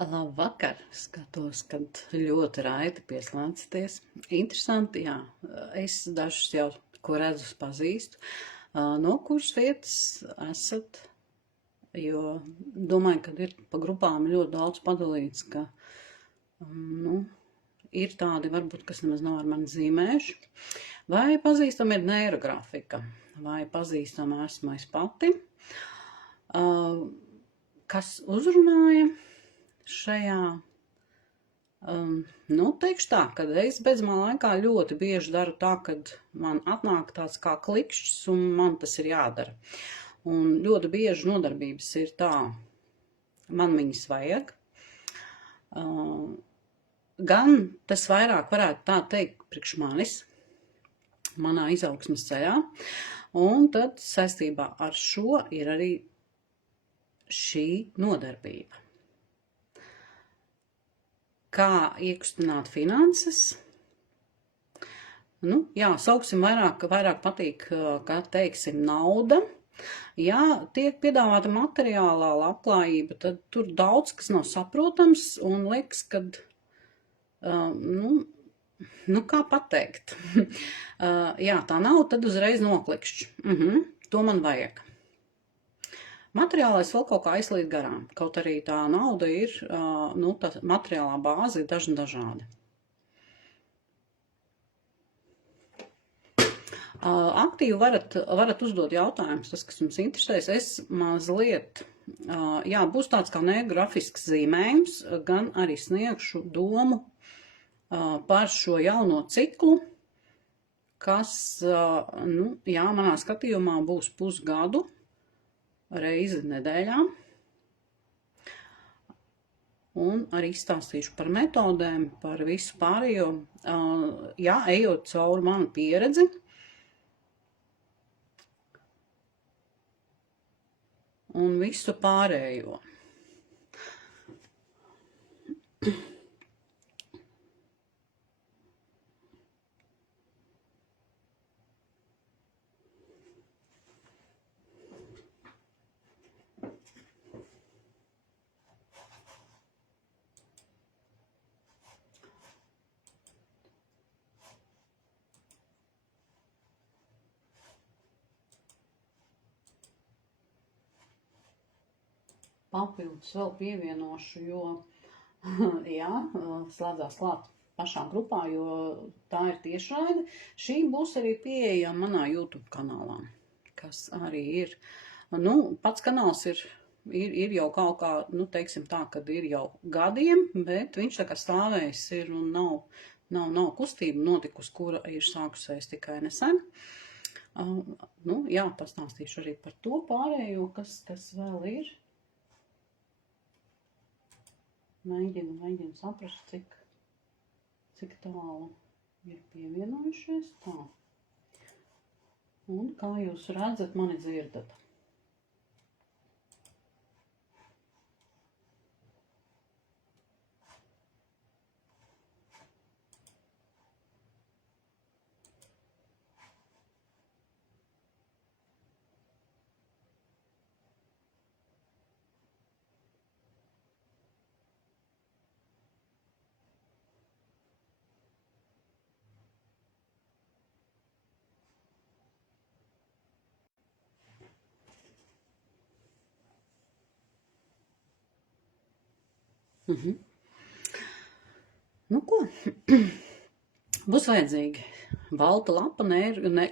Labvakar! Skatos, kad ļoti raiti pieslēdzaties. Interesanti, jā. Es dažus jau, ko redzu, pazīstu. No kuras vietas esat? Jo domāju, ka ir pa grupām ļoti daudz padalīts, ka, ir tādi varbūt, kas nemaz nav ar mani zīmējuši. Vai pazīstama ir neirografika? Vai pazīstama esmu es pati? Kas uzrunāja šajā, teikšu tā, kad es beidzamā laikā ļoti bieži daru tā, kad man atnāk tāds kā klikšķis un man tas ir jādara. Un ļoti bieži nodarbības ir tā, man viņas vajag. Gan tas vairāk varētu tā teikt priekš manis, manā izaugsmes ceļā, un tad saistībā ar šo ir arī šī nodarbība. Kā iekustināt finanses? Sauksim vairāk patīk, kā teiksim, nauda. Ja tiek piedāvāta materiālā labklājība, tad tur daudz kas nav saprotams un liekas, kad, kā pateikt, tā nav, tad uzreiz noklikšķi. To man vajag. Materiālais vēl kaut kā aizlīd garām, kaut arī tā nauda ir, tā materiālā bāze ir dažāda. Aktīvi varat uzdot jautājumus, tas, kas jums interesēs. Es mazliet, būs tāds kā negrafisks zīmējums, gan arī sniegšu domu par šo jauno ciklu, kas, manā skatījumā būs pusgadu reizi nedēļā. Un arī izstāstīšu par metodēm, par visu pārējo, ejot cauri manu pieredzi. Un visu pārējo. Papildus vēl pievienošu, jo, slēdzās klāt pašā grupā, jo tā ir tiešraide. Šī būs arī pieejama manā YouTube kanālā, kas arī ir, pats kanāls ir jau kaut kā, teiksim tā, kad ir jau gadiem, bet viņš tā kā stāvējis ir un nav kustība notikusi, kura ir sākusies tikai nesen. Pastāstīšu arī par to pārējo, kas vēl ir. Mēģinu saprast, cik tālu ir pievienojušies. Tā. Un kā jūs redzat, mani dzirdat. Ko? Būs vajadzīgi balta lapa,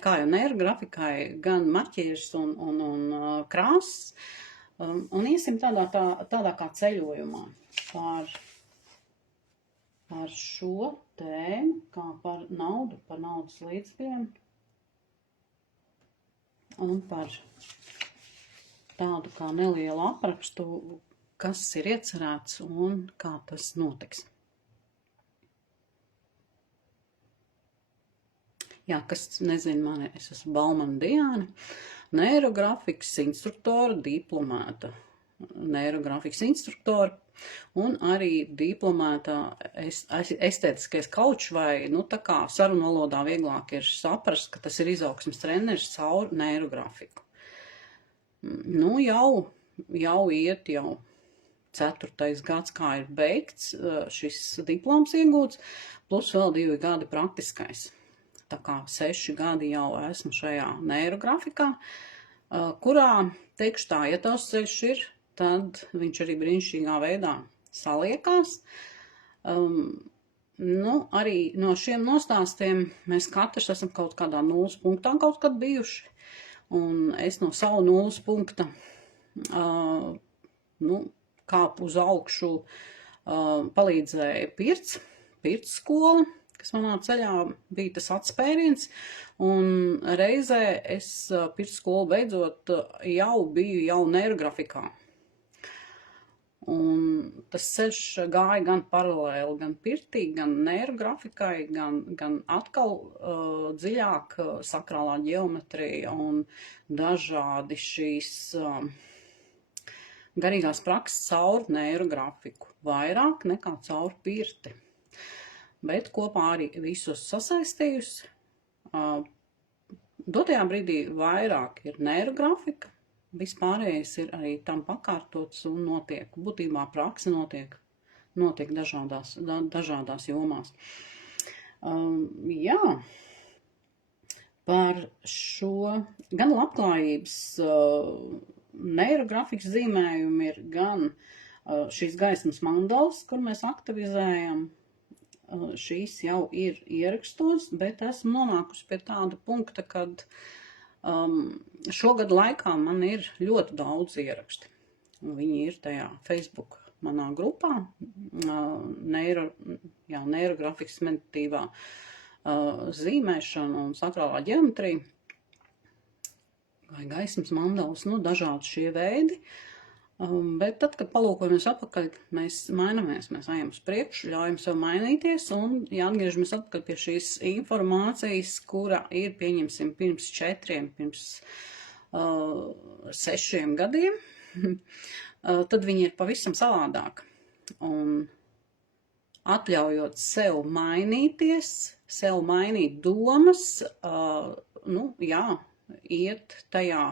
kā jau neirgrafikai, gan marķieris un krāsas. Un iesim tādā kā ceļojumā par šo tēmu, kā par naudu, par naudas līdzekļiem. Un par tādu kā nelielu aprakstu, kas ir iecerēts un kā tas notiks. Kas nezina mani, es esmu Baumana Diāna, neirografikas instruktora, diplomēta neirografikas instruktora un arī diplomēta estētiskais kaučs vai, tā kā sarunvalodā vieglāk ir saprast, ka tas ir izaugsmes treneris caur neirografiku. Jau iet 4. gads, kā ir beigts, šis diploms iegūts, plus vēl 2 gadi praktiskais. Tā kā 6 gadi jau esmu šajā neirografikā, kurā, teikšu tā, ja tavs ceļš ir, tad viņš arī brīnišķīgā veidā saliekās. Arī no šiem nostāstiem mēs katrs esam kaut kādā nulles punktā kaut kad bijuši, un es no savu nulles punkta kāpu uz augšu palīdzēja pirts skola, kas manā ceļā bija tas atspēriens, un reizē es pirts skolu beidzot jau biju neirografikā. Un tas ceļš gāja gan paralēli, gan pirtī, gan neirografikai, gan atkal dziļāk sakrālā ģeometrija un dažādi šīs garīgās prakses caur neirografiku, vairāk nekā caur pirti. Bet kopā arī visus sasaistījusi. Dotajā brīdī vairāk ir neirografika, vispārējais ir arī tam pakārtots un notiek. Būtībā prakse notiek dažādās jomās. Par šo gan labklājības neirografikas zīmējumi ir gan šīs gaismas mandalas, kur mēs aktivizējam. Šīs jau ir ierakstos, bet esmu nonākusi pie tāda punkta, kad šogad laikā man ir ļoti daudz ieraksti. Viņi ir tajā Facebook manā grupā, neirografikas meditatīvā zīmēšana un sakrālā ģeometrija, vai gaismas mandalas, dažādi šie veidi. Bet tad, kad palūkojamies atpakaļ, mēs mainamies, mēs ejam uz priekšu, ļaujam sev mainīties un atgriežamies atpakaļ pie šīs informācijas, kura ir, pieņemsim, pirms 6 gadiem, tad viņi ir pavisam savādāk. Un atļaujot sev mainīties, sev mainīt domas, iet tajā.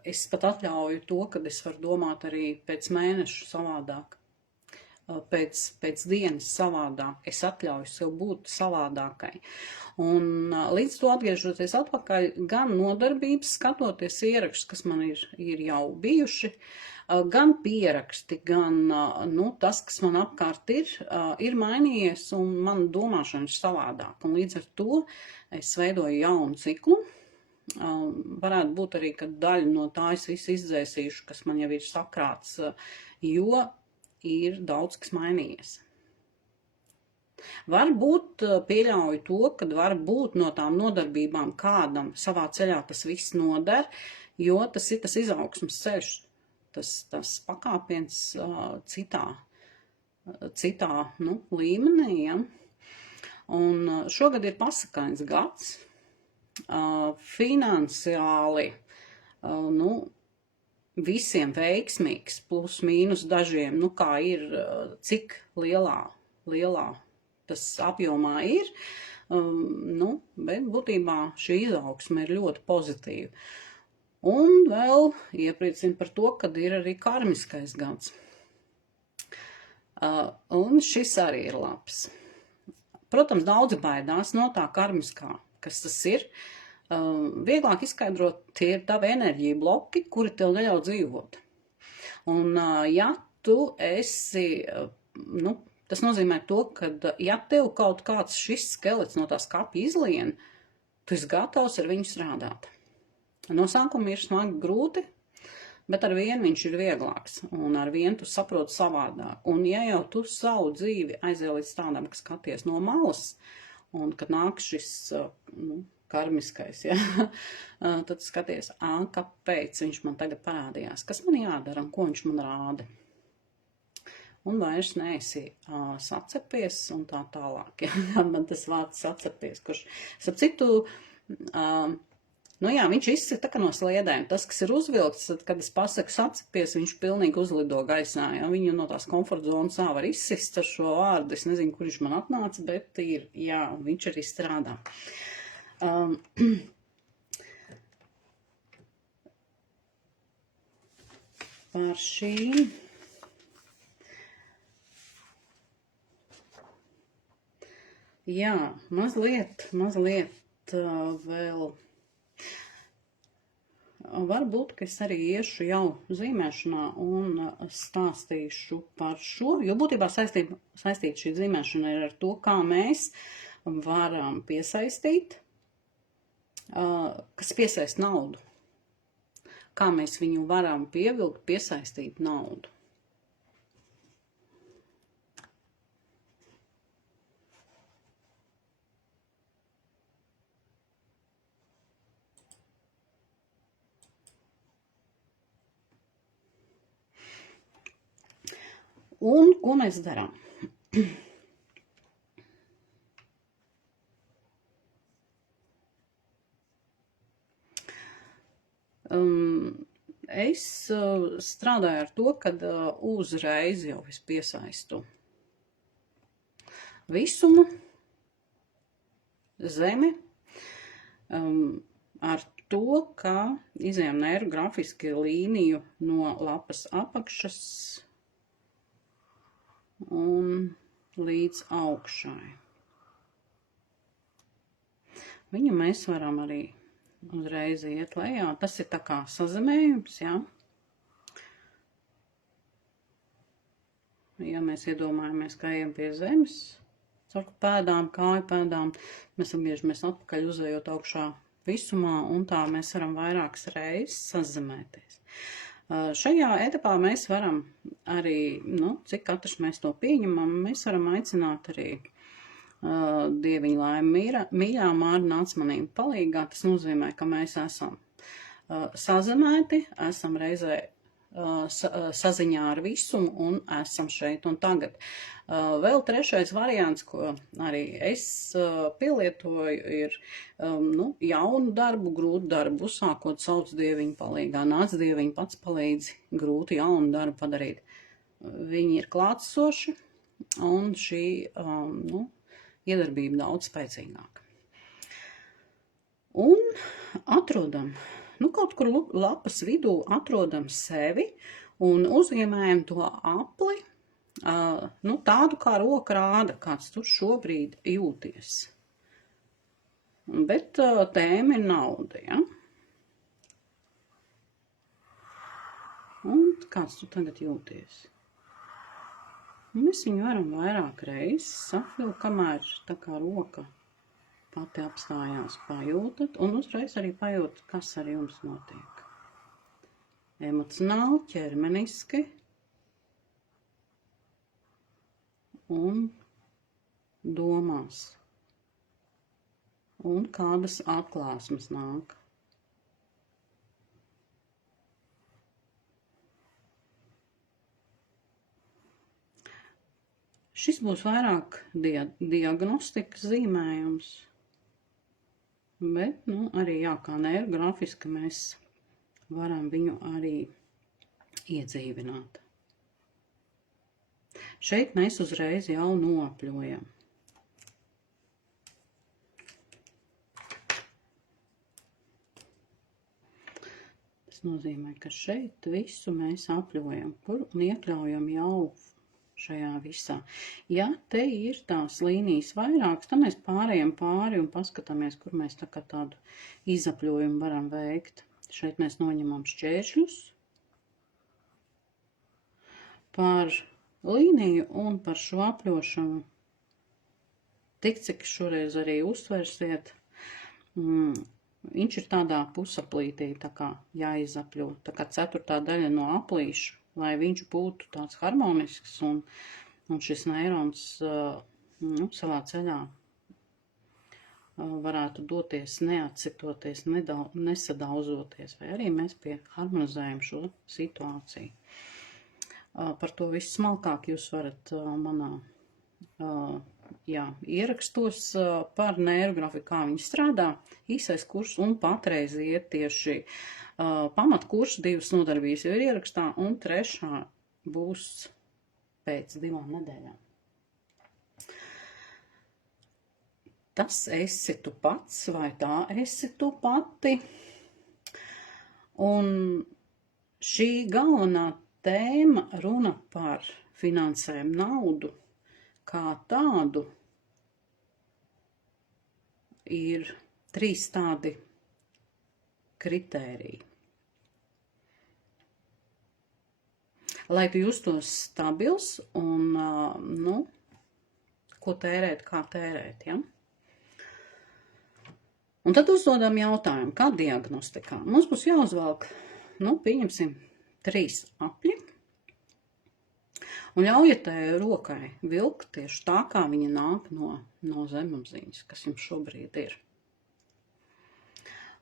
Es pat atļauju to, kad es varu domāt arī pēc mēneša savādāk, pēc dienas savādāk. Es atļauju sev būt savādākai. Un līdz to atgriežoties atpakaļ, gan nodarbības, skatoties ierakstus, kas man ir jau bijuši, gan pieraksti, gan tas, kas man apkārt ir mainījies, un man domāšana ir savādāk. Un līdz ar to es veidoju jaunu ciklu. Varētu būt arī, ka daļu no tā es visu izdzēsīšu, kas man jau ir sakrāts, jo ir daudz, kas mainījies. Varbūt pieļauju to, ka varbūt no tām nodarbībām kādam savā ceļā tas viss noder, jo tas ir tas izaugsmas ceļš, tas pakāpiens citā līmenī. Ja? Un šogad ir pasakains gads. Finansiāli visiem veiksmīgs, plus mīnus dažiem, kā ir, cik lielā tas apjomā ir, bet būtībā šī izaugsme ir ļoti pozitīva. Un vēl iepriecina par to, kad ir arī karmiskais gads. Un šis arī ir labs. Protams, daudzi baidās no tā karmiskā. Kas tas ir? Vieglāk izskaidrot, tie ir tavi enerģija bloki, kuri tev neļauj dzīvot. Un ja tu esi, tas nozīmē to, ka ja tev kaut kāds šis skelets no tās kapja izlien, tu esi gatavs ar viņu strādāt. No sākuma ir smagi grūti, bet ar vienu viņš ir vieglāks, un ar vienu tu saproti savādāk. Un ja jau tu savu dzīvi aizēj līdz tādam, ka skaties no malas, un kad nāk šis karmiskais, tad skaties, kāpēc viņš man tagad parādījās, kas man jādara un ko viņš man rāda. Un vairs neesi sacepies un tā tālāk. Man tas vārds sacepies, kurš, starp citu, viņš izsit tā kā no sliedēm. Tas, kas ir uzvilkts, tad, kad es pasaku sacepies, viņš pilnīgi uzlido gaisā. Ja? Viņu no tās komforta zonas var izsist ar šo vārdu. Es nezinu, kur viņš man atnāca, bet viņš arī strādā. Par šīm Jā, mazliet vēl. Varbūt, ka es arī iešu jau zīmēšanā un stāstīšu par šo, jo būtībā saistīta šī zīmēšana ir ar to, kā mēs varam piesaistīt, kas piesaist naudu. Kā mēs viņu varam pievilkt, piesaistīt naudu. Un ko mēs darām? Es strādāju ar to, kad uzreiz jau es piesaistu visumu, zemi, ar to, ka izējām nēru grafiski līniju no lapas apakšas un līdz augšai. Viņu mēs varam arī uzreiz iet lejā. Tas ir tā kā sazemējums, jā. Ja mēs iedomājamies, kā ejam pie zemes, caur pēdām, kāju pēdām, mēs atgriežamies atpakaļ uzējot augšā visumā, un tā mēs varam vairākas reizes sazemēties. Šajā etapā mēs varam arī, cik katrs mēs to pieņemam, mēs varam aicināt arī Dieviņa laimi mīļā Māra nāc manīm palīgā. Tas nozīmē, ka mēs esam sazemēti, esam reizē saziņā ar visumu un esam šeit un tagad. Vēl trešais variants, ko arī es pielietoju, ir jaunu darbu, grūtu darbu uzsākot, sauc Dieviņu palīgā. Nāc Dieviņu pats palīdzi grūtu jaunu darbu padarīt. Viņi ir klātsoši un šī iedarbība daudz spēcīgāka. Un atrodam, kaut kur lapas vidū atrodam sevi un uzzīmējam to apli, tādu kā roka rāda, kāds tur šobrīd jūties. Bet tēma ir nauda, ja? Un kāds tu tagad jūties? Mēs viņu varam vairāk reizes savilkt, kamēr tā kā roka pati apstājās, pajūtat, un uzreiz arī pajūtat, kas ar jums notiek. Emocionāli, ķermeniski un domās. Un kādas atklāsmes nāk. Šis būs vairāk diagnostikas zīmējums, bet, arī kā nēru grafiski mēs varam viņu arī iedzīvināt. Šeit mēs uzreiz jau noapļojam. Tas nozīmē, ka šeit visu mēs apļojam un iekļaujam jau šajā visā. Ja te ir tās līnijas vairākas, tad mēs pārējam pāri un paskatāmies, kur mēs tādu izapļojumu varam veikt. Šeit mēs noņemam šķēršļus par līniju un par šo apļošanu. Tik, cik šoreiz arī uztversiet, viņš ir tādā pusaplītī, tā kā jāizapļo, tā kā ceturtā daļa no aplīšu, lai viņš būtu tāds harmonisks un šis neirons savā ceļā varētu doties neatcitoties, nesadauzoties, vai arī mēs harmonizējam šo situāciju. Par to visu smalkāk jūs varat manā ierakstos par neirografiku, kā viņi strādā, īsais kurs un patreiz iet tieši pamatkurs, 2 nodarbības jau ir ierakstā, un 3. būs pēc 2 nedēļām. Tas esi tu pats, vai tā esi tu pati. Un šī galvenā tēma runa par finansēm naudu kā tādu ir 3 tādi kritēriji. Lai tu justos stabils un, nu, ko tērēt, kā tērēt, ja? Un tad uzdodam jautājumu, kā diagnostikā. Mums būs jāuzvelk, nu, pieņemsim, 3 apļi. Un ļaujiet rokai vilkt tieši tā, kā viņa nāk no zemapziņas, kas jums šobrīd ir.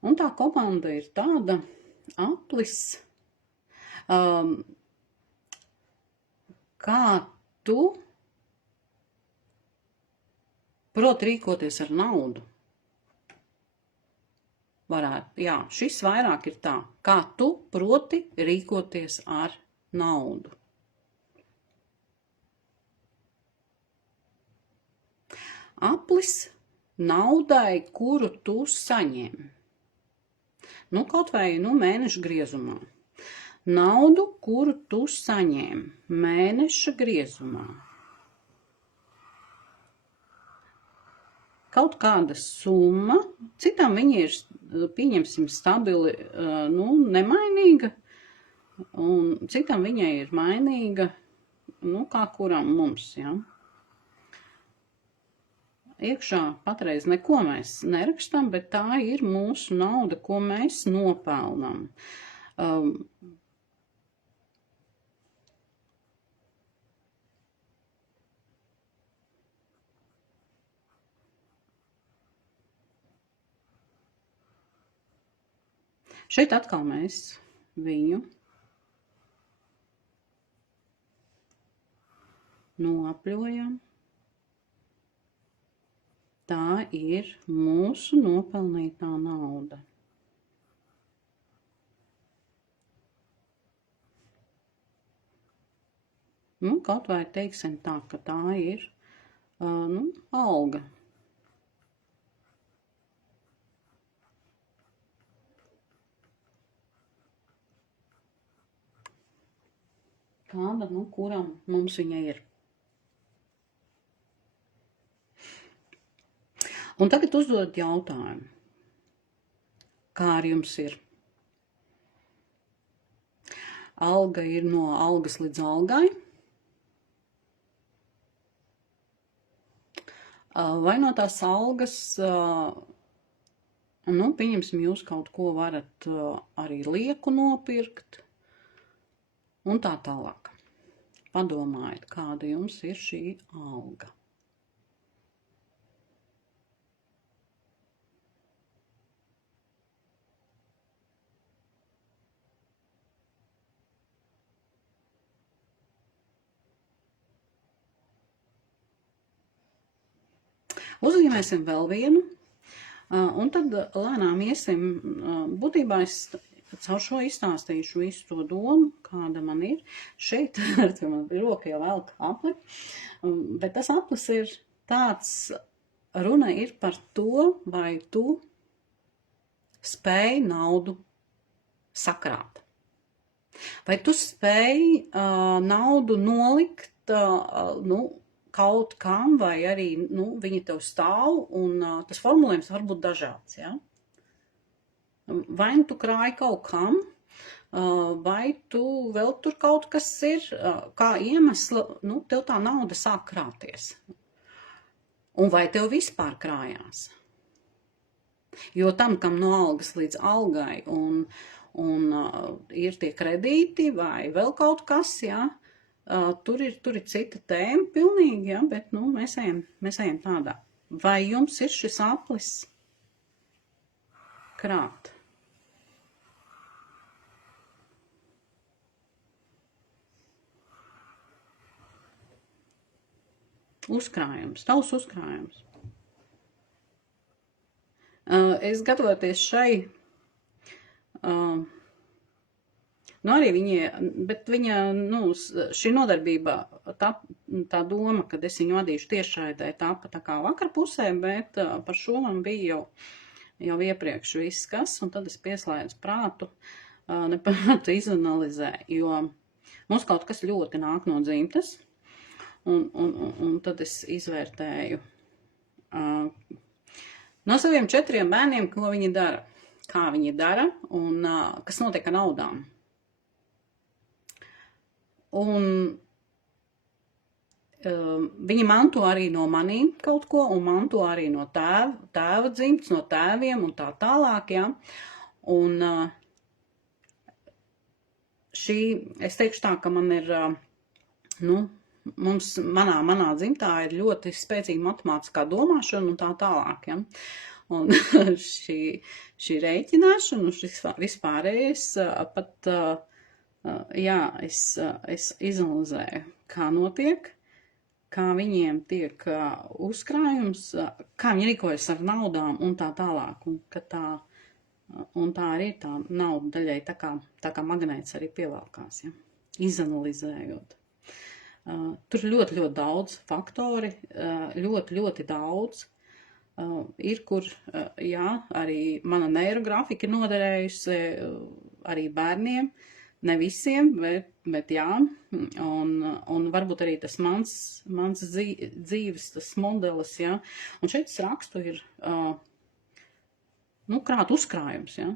Un tā komanda ir tāda aplis, kā tu proti rīkoties ar naudu. Varētu, jā, šis vairāk ir tā, kā tu proti rīkoties ar naudu. Aplis naudai, kuru tu saņem. Nu, kaut vai, mēneša griezumā. Naudu, kuru tu saņem mēneša griezumā. Kaut kāda summa, citam viņa ir, pieņemsim, stabili, nemainīga, un citam viņai ir mainīga, kā kuram mums, ja. Iekšā patreiz neko mēs nerakstam, bet tā ir mūsu nauda, ko mēs nopelnam. Šeit atkal mēs viņu noapļojam. Tā ir mūsu nopelnītā nauda. Nu, kaut vai teiksim tā, ka tā ir, alga. Tāda, kuram mums viņa ir. Un tagad uzdod jautājumu, kā ar jums ir? Alga ir no algas līdz algai? Vai no tās algas, pieņemsim, jūs kaut ko varat arī lieku nopirkt, un tā tālāk. Padomājiet, kāda jums ir šī alga. Uzzīmēsim vēl vienu, un tad lēnām iesim, būtībā es caur šo izstāstīšu visu to domu, kāda man ir. Šeit, man roka jau velk apli, bet tas aplis ir tāds, runa ir par to, vai tu spēj naudu sakrāt. Vai tu spēj naudu nolikt, kaut kam, vai arī, viņi tev stāv, un tas formulējums var būt dažāds, ja? Vai tu krāji kaut kam, vai tu vēl tur kaut kas ir, kā iemesla, tev tā nauda sāk krāties. Un vai tev vispār krājās? Jo tam, kam no algas līdz algai, un ir tie kredīti, vai vēl kaut kas, ja? Tur ir cita tēma pilnīgi, ja, bet, mēs ejam tādā. Vai jums ir šis aplis krāt? Uzkrājums, tavs uzkrājums. Es gatavoties šai, arī viņa, šī nodarbība, tā doma, kad es viņu vadīšu tiešraidē, tāpa tā kā vakarpusē, bet par šo man bija jau iepriekš viss kas, un tad es pieslēdzu prātu, izanalizēju, jo mums kaut kas ļoti nāk no dzimtes, un tad es izvērtēju, No saviem 4 bērniem, ko viņi dara, kā viņi dara un kas notiek ar naudām. Un viņi manto arī no manīm kaut ko, un manto arī no tēva dzimts, no tēviem un tā tālāk, ja. Un es teikšu tā, ka man ir, manā dzimtā ir ļoti spēcīga matemātiskā domāšana un tā tālāk, ja. Un šī rēķināšana un šis vispārējais pat, es izanalizēju, kā notiek, kā viņiem tiek uzkrājums, kā viņi rīkojas ar naudām un tā tālāk, un tā arī tā nauda daļai tā kā magnēts arī pievelkās, ja, izanalizējot. Tur ļoti, ļoti daudz faktori, ļoti, ļoti daudz. Ir, kur, jā, arī mana neirografika ir noderējusi arī bērniem, ne visiem, bet jā, un varbūt arī tas mans dzīves, tas modelis, jā, un šeit es rakstu ir, krāt uzkrājums, jā.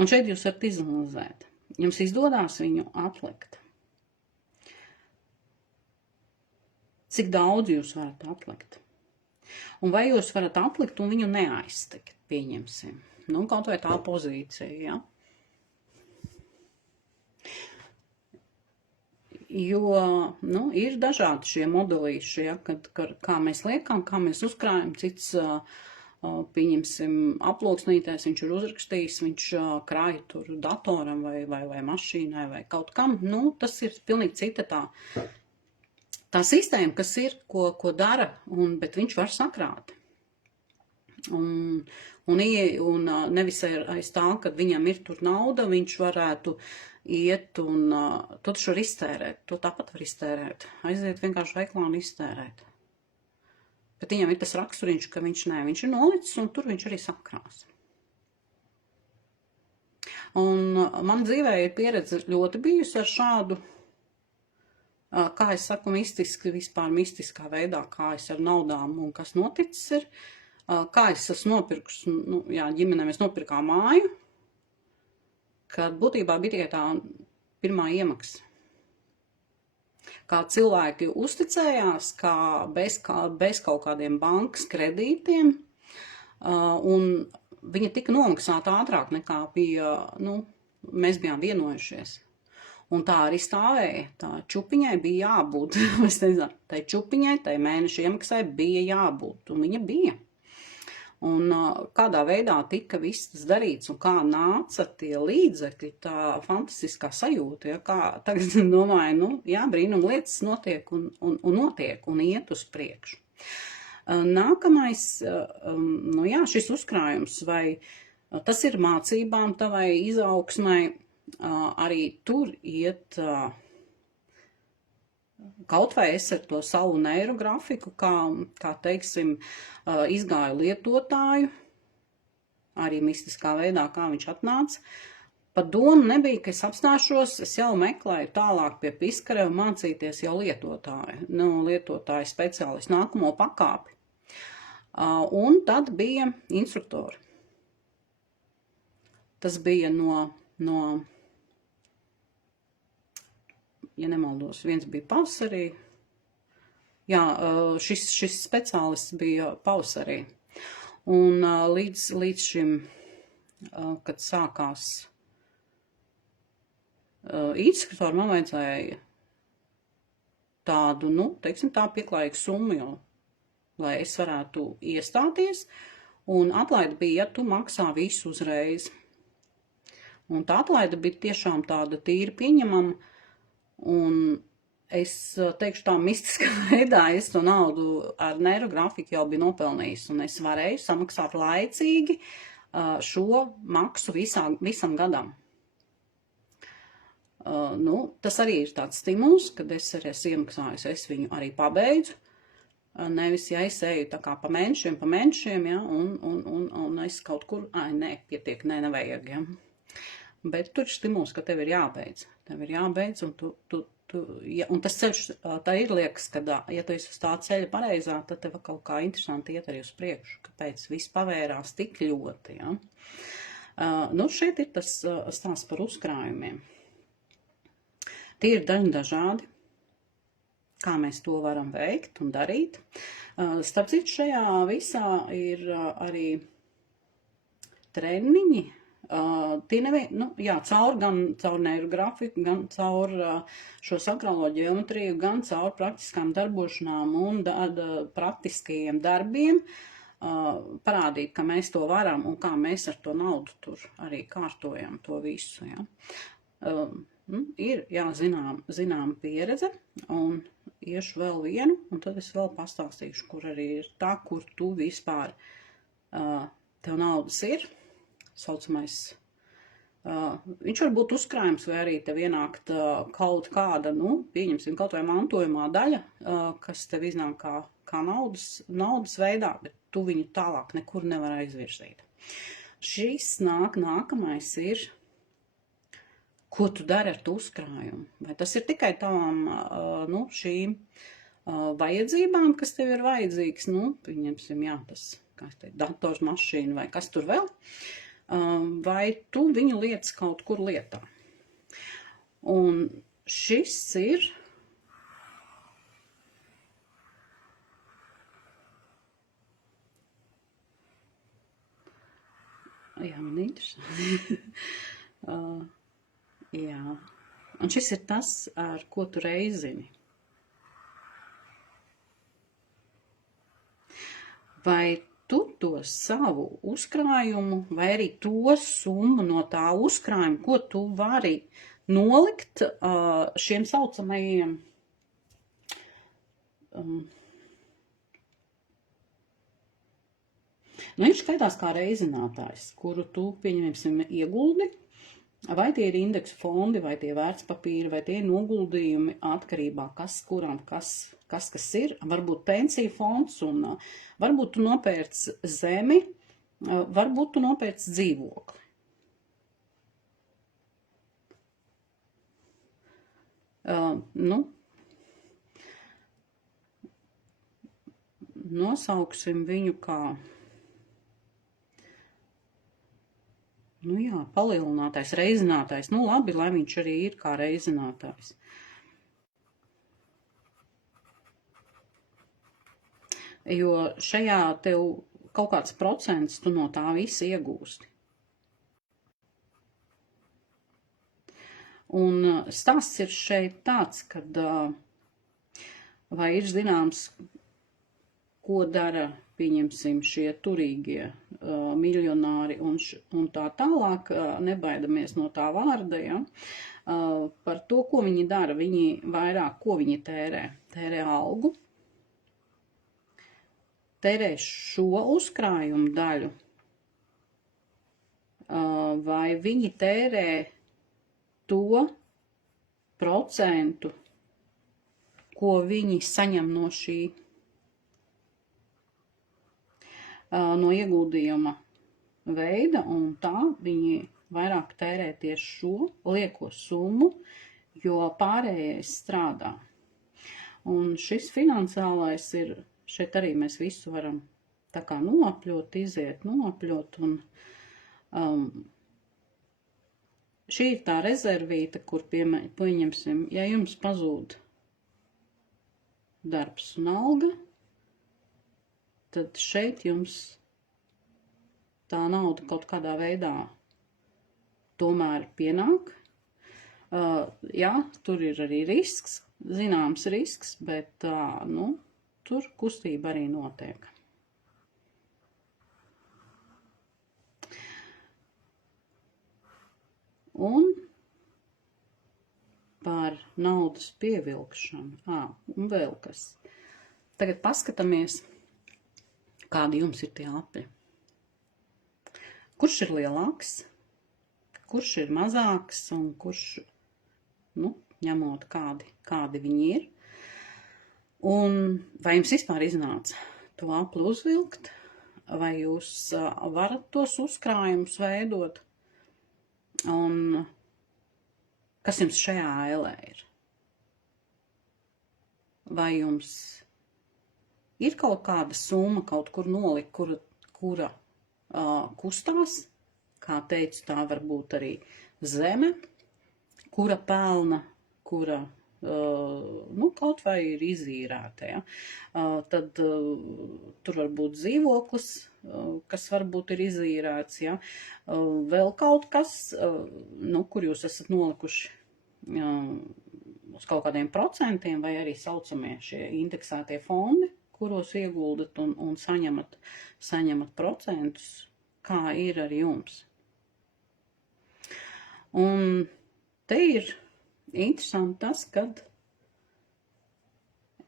Un šeit jūs varat izanalizēt. Jums izdodās viņu atlikt. Cik daudz jūs varat atlikt? Un vai jūs varat atlikt un viņu neaiztikt, pieņemsim. Kaut vai tā pozīcija, ja? Jo, ir dažādi šie modelīši, ja, kā mēs liekam, kā mēs uzkrājam, cits, pieņemsim, aploksnītēs, viņš ir uzrakstījis, viņš krāja tur datoram vai mašīnai vai kaut kam. Tas ir pilnīgi cita tā sistēma, kas ir, ko dara, bet viņš var sakrāt. Un nevis aiz tā, kad viņam ir tur nauda, viņš varētu iet un to taču var iztērēt, to tāpat var iztērēt. Aiziet vienkārši veiklā un iztērēt. Bet viņam ir tas raksturiņš, ka viņš ir nolicis un tur viņš arī sakrās. Un man dzīvē ir pieredze ļoti bijusi ar šādu, kā es saku, mistiskā veidā, kā es ar naudām un kas noticis ir, kā es esmu nopirkus, ģimenē mēs nopirkām māju, kad būtībā bija tikai tā pirmā iemaksa. Kā cilvēki uzticējās, kā bez kaut kādiem bankas kredītiem, un viņa tika nomaksāta ātrāk nekā bija, mēs bijām vienojušies. Un tā arī stāvēja, tā čupiņai bija jābūt, es nezinu, tai čupiņai, tai mēneša iemaksai bija jābūt, un viņa bija. Un kādā veidā tika viss tas darīts un kā nāca tie līdzekļi, tā fantastiskā sajūta, ja, kā tagad domāju, brīnum lietas notiek un iet uz priekšu. Nākamais, šis uzkrājums, vai tas ir mācībām tavai izaugsmai, arī tur iet, kaut vai es ar to savu neirografiku, kā teiksim, izgāju lietotāju, arī mistiskā veidā, kā viņš atnāca. Pat doma nebija, ka es apstāšos, es jau meklēju tālāk pie Piskareva mācīties jau lietotāju speciālistu nākamo pakāpi. Un tad bija instruktori. Tas bija no ja nemaldos, viens bija pavasarī. Jā, šis speciālists bija pavasarī. Un līdz šim, kad sākās instruktori, man vajadzēja tādu, teiksim, tā pieklājīgu summu jau, lai es varētu iestāties. Un atlaide bija, ja tu maksā visu uzreiz. Un tā atlaide bija tiešām tāda tīri pieņemama. Un es teikšu tā mistiskā veidā, es to naudu ar neirografiku jau biju nopelnījis, un es varēju samaksāt laicīgi šo maksu visam gadam. Tas arī ir tāds stimuls, kad es arī esmu iemaksājis, es viņu arī pabeidzu. Nevis, ja es eju tā kā pa mēnešiem, ja, un es kaut kur, pietiek, nevajag, ja. Bet tur ir stimuls, ka tev ir jābeidz. Tev ir jābeidz, un un tas ceļš, tā ir liekas, ka, ja tu esi uz tā ceļa pareizā, tad tev kaut kā interesanti iet arī uz priekšu, kāpēc viss pavērās tik ļoti, ja? Nu, šeit ir tas stāsts par uzkrājumiem. Tie ir dažādi, kā mēs to varam veikt un darīt. Starp citu, šajā visā ir arī treniņi. Tie gan caur neirografiku, gan caur šo sakrālo ģeometriju, gan caur praktiskām darbošanām un praktiskajiem darbiem parādīt, ka mēs to varam un kā mēs ar to naudu tur arī kārtojam to visu. Ja? Ir, jā, zinām pieredze, un iešu vēl vienu, un tad es vēl pastāstīšu, kur arī ir tā, kur tu vispār tev naudas ir, saucamais, viņš var būt uzkrājums, vai arī tev ienākt kaut kāda, pieņemsim, kaut vai mantojumā daļa, kas tev iznāk kā naudas veidā, bet tu viņu tālāk nekur nevar aizvirzīt. Šis nākamais ir, ko tu dari ar tu uzkrājumu? Vai tas ir tikai tavām, šīm vajadzībām, kas tev ir vajadzīgs, pieņemsim, jā, tas, kā es teicu, dators, mašīna vai kas tur vēl, vai tu viņu lietas kaut kur lietā? Un šis ir jā, man interesanti. Jā. Un šis ir tas, ar ko tu reizini. Vai tu to savu uzkrājumu, vai arī to summu no tā uzkrājuma, ko tu vari nolikt šiem saucamajiem viņš skaitās kā reizinātājs, kuru tu, pieņemsim, ieguldi, vai tie ir indeksu fondi, vai tie vērtspapīri, vai tie ir noguldījumi atkarībā, kas ir, varbūt pensiju fonds, un varbūt tu nopērc zemi, varbūt tu nopērc dzīvokli. Nosauksim viņu kā palielinātais, reizinātājs. Labi, lai viņš arī ir kā reizinātājs. Jo šajā tev kaut kāds procents tu no tā visa iegūsti. Un stāsts ir šeit tāds, kad vai ir zināms, ko dara, pieņemsim, šie turīgie miljonāri un tā tālāk, nebaidamies no tā vārda, ja? Par to, ko viņi dara, viņi vairāk, ko viņi tērē? Tērē algu, tērē šo uzkrājumu daļu, vai viņi tērē to procentu, ko viņi saņem no šī no ieguldījuma veida, un tā viņi vairāk tērē tieši šo lieko summu, jo pārējais strādā. Un šis finansiālais ir, šeit arī mēs visu varam tā kā noapļot, un šī ir tā rezervīta, kur pieņemsim, ja jums pazūd darbs un alga, tad šeit jums tā nauda kaut kādā veidā tomēr pienāk. Jā, tur ir arī risks, zināms risks, bet tur kustība arī notiek. Un par naudas pievilkšanu. Un vēl kas. Tagad paskatāmies, kādi jums ir tie apļi. Kurš ir lielāks, kurš ir mazāks un kurš, ņemot kādi viņi ir. Un vai jums vispār iznāca to apli uzvilkt, vai jūs varat tos uzkrājumus veidot, Un kas jums šajā ēlē ir? Vai jums ir kaut kāda summa kaut kur nolikt, kura kustās? Kā teicu, tā var būt arī zeme, kura pelna, kura kaut vai ir izīrēta, ja? Tad tur var būt dzīvoklis, kas varbūt ir izīrēts, ja? Vēl kaut kas, kur jūs esat nolikuši uz kaut kādiem procentiem, vai arī saucamie šie indeksētie fondi, kuros ieguldat un saņemat procentus, kā ir ar jums. Un te ir interesanti tas, kad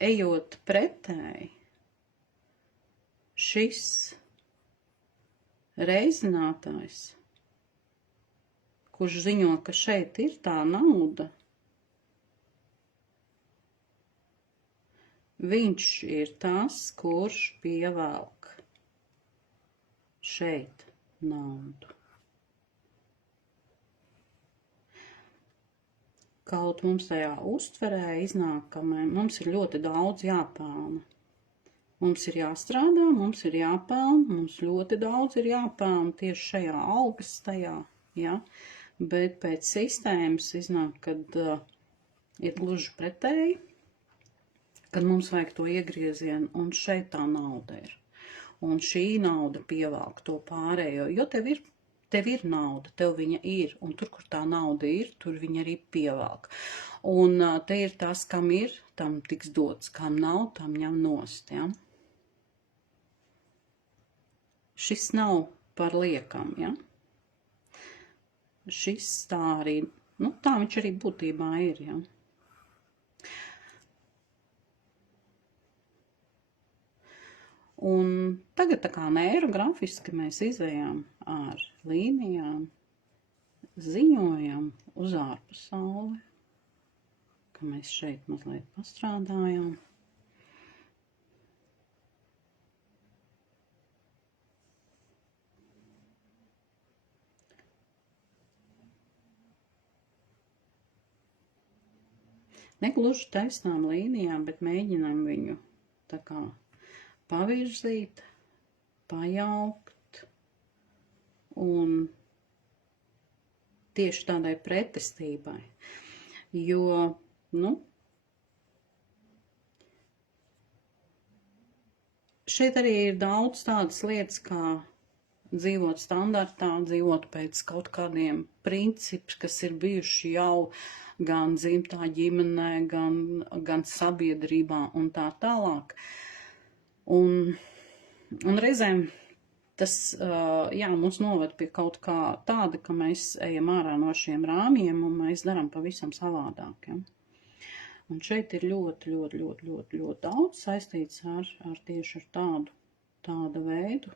ejot pretēji, šis reizinātājs, kurš ziņo, ka šeit ir tā nauda, viņš ir tas, kurš pievelk šeit naudu. Kaut mums tajā uztverē iznāk, ka mums ir ļoti daudz jāpelna. Mums ir jāstrādā, mums ir jāpelna, mums ļoti daudz ir jāpelna tieši šajā algas tajā, ja? Bet pēc sistēmas iznāk, kad ir gluži pretēji, kad mums vajag to iegriezienu, un šeit tā nauda ir. Un šī nauda pievelk to pārējo, jo tev ir nauda, tev viņa ir, un tur, kur tā nauda ir, tur viņa arī pievelk. Un te ir tas, kam ir, tam tiks dots, kam nav, tam ņem nost, ja? Šis nav par liekam, ja? Šis tā arī, tā viņš arī būtībā ir, ja? Un tagad tā kā neirografiski mēs izējām ar līnijām, ziņojam uz ārpasauli, ka mēs šeit mazliet pastrādājām. Negluži taisnām līnijām, bet mēģinām viņu tā kā pavirzīt, pajaukt un tieši tādai pretestībai, jo, šeit arī ir daudz tādas lietas, kā dzīvot standartā, dzīvot pēc kaut kādiem principus, kas ir bijuši jau gan dzimtā ģimenē, gan sabiedrībā un tā tālāk. Un reizēm tas, mums noved pie kaut kā tāda, ka mēs ejam ārā no šiem rāmjiem un mēs darām pavisam savādāk. Ja? Un šeit ir ļoti daudz saistīts ar tieši ar tādu veidu,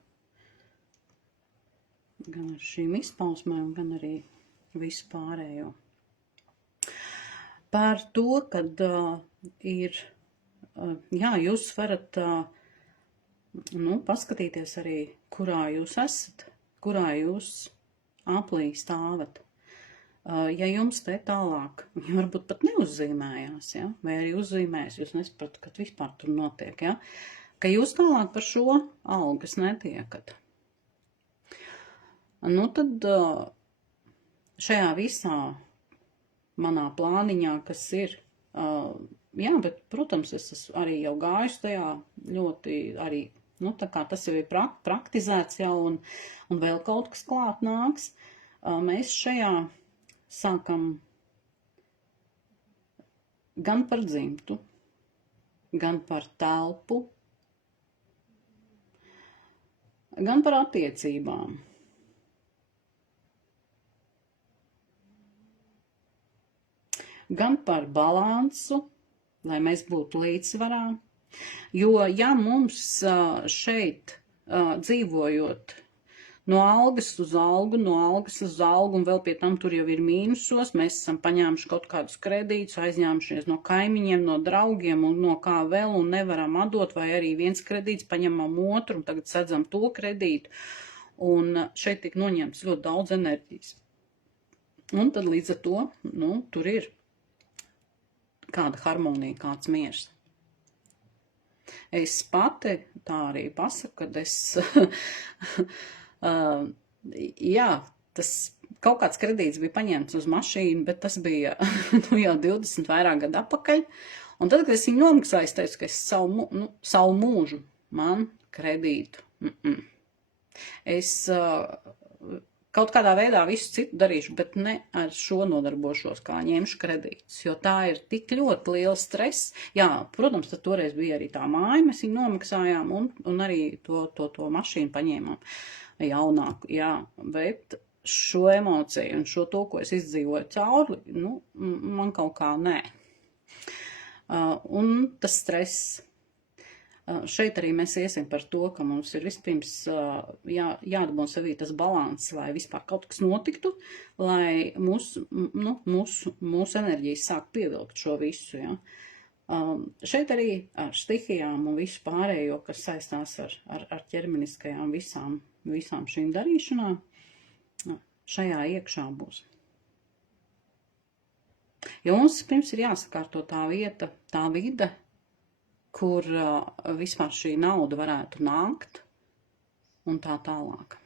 gan ar šīm izpausmēm, gan arī visu pārējo. Par to, kad jūs varat paskatīties arī, kurā jūs esat, kurā jūs aplī stāvat. Ja jums te tālāk, varbūt pat neuzzīmējās, ja? Vai arī uzzīmējas, jūs nesapratu, kad vispār tur notiek, ja? Ka jūs tālāk par šo algas netiekat. Tad šajā visā manā plāniņā, kas ir, bet, protams, es arī jau gājuši tajā ļoti arī, tā kā tas jau ir praktizēts jau un vēl kaut kas klāt nāks, mēs šajā sākam gan par dzimtu, gan par telpu, gan par attiecībām. Gan par balansu, lai mēs būtu līdzsvarā. Jo, ja mums šeit dzīvojot no algas uz algu, un vēl pie tam tur jau ir mīnusos, mēs esam paņēmuši kaut kādus kredītus, aizņēmušies no kaimiņiem, no draugiem un no kā vēl, un nevaram atdot, vai arī viens kredīts paņemam otru, un tagad sedzam to kredītu, un šeit tik noņemts ļoti daudz enerģijas. Un tad līdz ar to, nu, tur ir kāda harmonija, kāds miers. Es pati tā arī pasaku, kad es, jā, tas kaut kāds kredīts bija paņemts uz mašīnu, bet tas bija nu, jau 20 vairāk gadu atpakaļ. Un tad, kad es viņu nomaksāju, es teicu, ka es savu mūžu man kredītu. Es kaut kādā veidā visu citu darīšu, bet ne ar šo nodarbošos, kā ņemšu kredītus, jo tā ir tik ļoti liela stress. Jā, protams, tad toreiz bija arī tā māja, mēs viņu nomaksājām un arī to mašīnu paņēmām jaunāku, jā, bet šo emociju un šo to, ko es izdzīvoju cauri, nu, man kaut kā nē. Un tas stress. Šeit arī mēs iesim par to, ka mums ir vispirms jādabū sevī tas balans, lai vispār kaut kas notiktu, lai mūsu enerģijas sāk pievilkt šo visu. Ja? Šeit arī ar stihijām un visu pārējo, kas saistās ar ķermeniskajām visām šīm darīšanām, šajā iekšā būs. Jo mums pirms ir jāsakārto tā vieta, tā vide, kur vispār šī nauda varētu nākt un tā tālāk.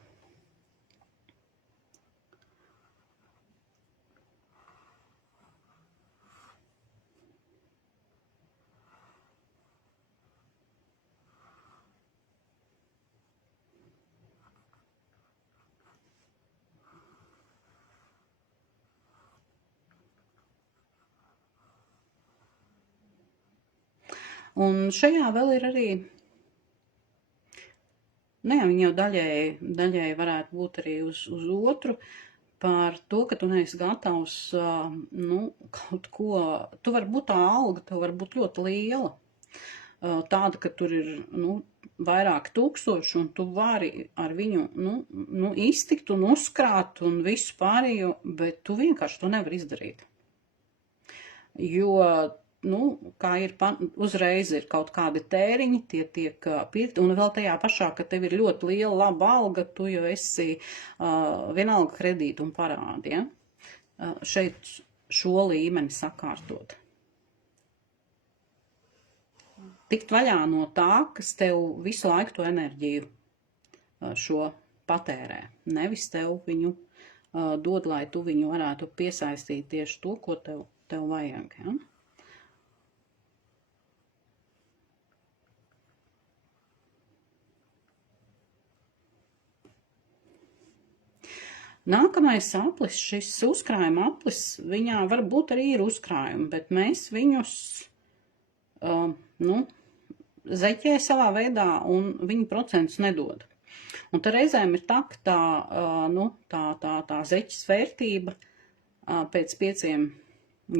Un šajā vēl ir arī, nu jā, viņa jau daļēji varētu būt arī uz otru, par to, ka tu neesi gatavs, nu, kaut ko, tu var būt tā alga, tev var būt ļoti liela, tāda, ka tur ir, nu, vairāk tūkstoši, un tu vari ar viņu, nu, iztikt un uzkrāt un visu pārējo, bet tu vienkārši to nevar izdarīt. Jo nu, kā ir uzreiz ir kaut kādi tēriņi, tie tiek pirkti, un vēl tajā pašā, ka tev ir ļoti liela laba alga, tu jau esi vienalga kredītu un parādi, ja? Šeit šo līmeni sakārtot. Tikt vaļā no tā, kas tev visu laiku to enerģiju šo patērē. Nevis tev viņu dod, lai tu viņu varētu piesaistīt tieši to, ko tev vajag, ja? Nākamais aplis, šis uzkrājuma aplis, viņā varbūt arī ir uzkrājumi, bet mēs viņus, nu, zeķē savā veidā un viņu procentus nedod. Un te reizēm ir tā, ka tā zeķes vērtība pēc 5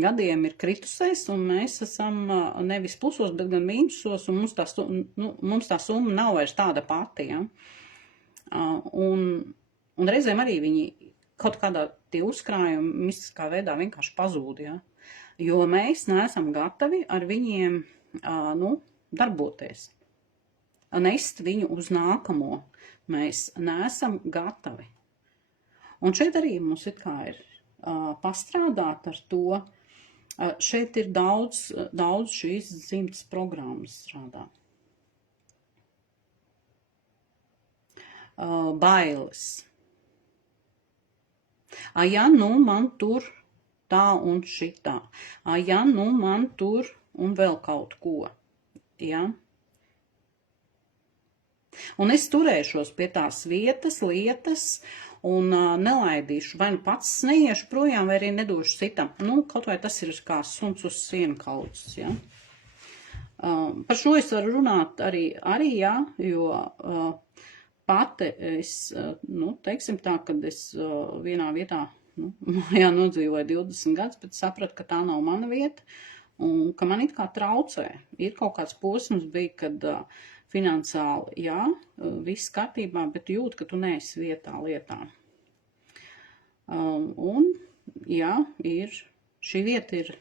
gadiem ir kritusies, un mēs esam nevis plusos, bet gan mīnusos, un mums tā summa nav vairs tāda pati, ja? Un reizēm arī viņi kaut kādā tie uzkrājumi mistiskā veidā vienkārši pazūd, ja? Jo mēs neesam gatavi ar viņiem, nu, darboties. Nest viņu uz nākamo. Mēs neesam gatavi. Un šeit arī mums it kā ir pastrādāt ar to. Šeit ir daudz šīs 100 programmas strādā. Bailes. Ja nu man tur tā un šitā. Ja nu man tur un vēl kaut ko. Ja? Un es turēšos pie tās vietas, lietas un nelaidīšu, vai nu pats neiešu projām, vai arī nedošu citam. Nu, kaut vai tas ir kā suns uz sienu kaudzes, ja? Par šo es varu runāt arī jā, jo pati es, nu, teiksim tā, kad es vienā vietā, nu, mājā nodzīvoju 20 gadus, bet sapratu, ka tā nav mana vieta, un ka man it kā traucē. Ir kaut kāds posms bija, kad finansiāli, jā, viss kārtībā, bet jūt, ka tu neesi vietā lietā. Un, jā, šī vieta ir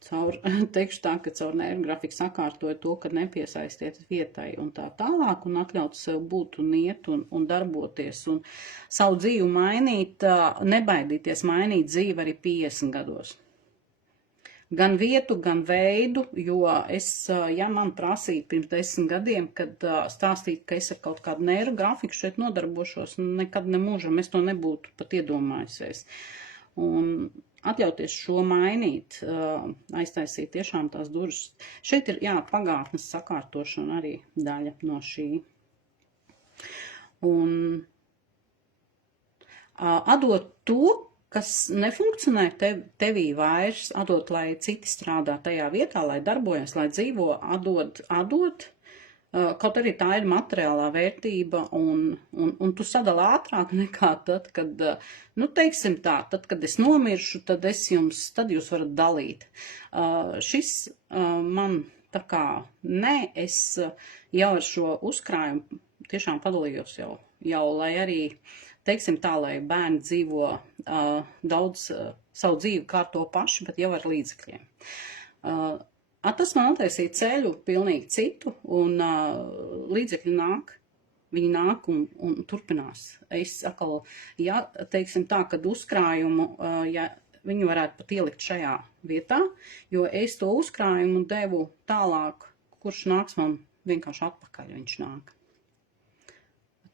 teikšu tā, ka caur nervgrafiku sakārtoju to, ka nepiesaistiet vietai un tā tālāk, un atļaut sev būt un iet un darboties, un savu dzīvi mainīt, nebaidīties mainīt dzīvi arī 50 gados. Gan vietu, gan veidu, jo ja man prasīja pirms 10 gadiem, kad stāstīt, ka es ar kaut kādu nervgrafiku šeit nodarbošos, nekad nemūžam, es to nebūtu pat iedomājusies. Un atļauties šo mainīt, aiztaisīt tiešām tās durvis. Šeit ir, pagātnes sakārtošana arī daļa no šī. Un atdot to, kas nefunkcionē tevī vairs, atdot, lai citi strādā tajā vietā, lai darbojas, lai dzīvo, atdot, kaut arī tā ir materiālā vērtība, un tu sadali ātrāk nekā tad, kad, teiksim tā, tad, kad es nomiršu, tad jūs varat dalīt. Šis man tā kā, es jau ar šo uzkrājumu tiešām padalījos jau, lai arī, teiksim tā, lai bērni dzīvo daudz savu dzīvi kārto paši, bet jau ar līdzekļiem. Tas man attaisīja ceļu pilnīgi citu, un līdzekļi nāk, viņi nāk un turpinās. Es atkal, teiksim tā, kad uzkrājumu, viņu varētu pat ielikt šajā vietā, jo es to uzkrājumu devu tālāk, kurš nāks man vienkārši atpakaļ, viņš nāk.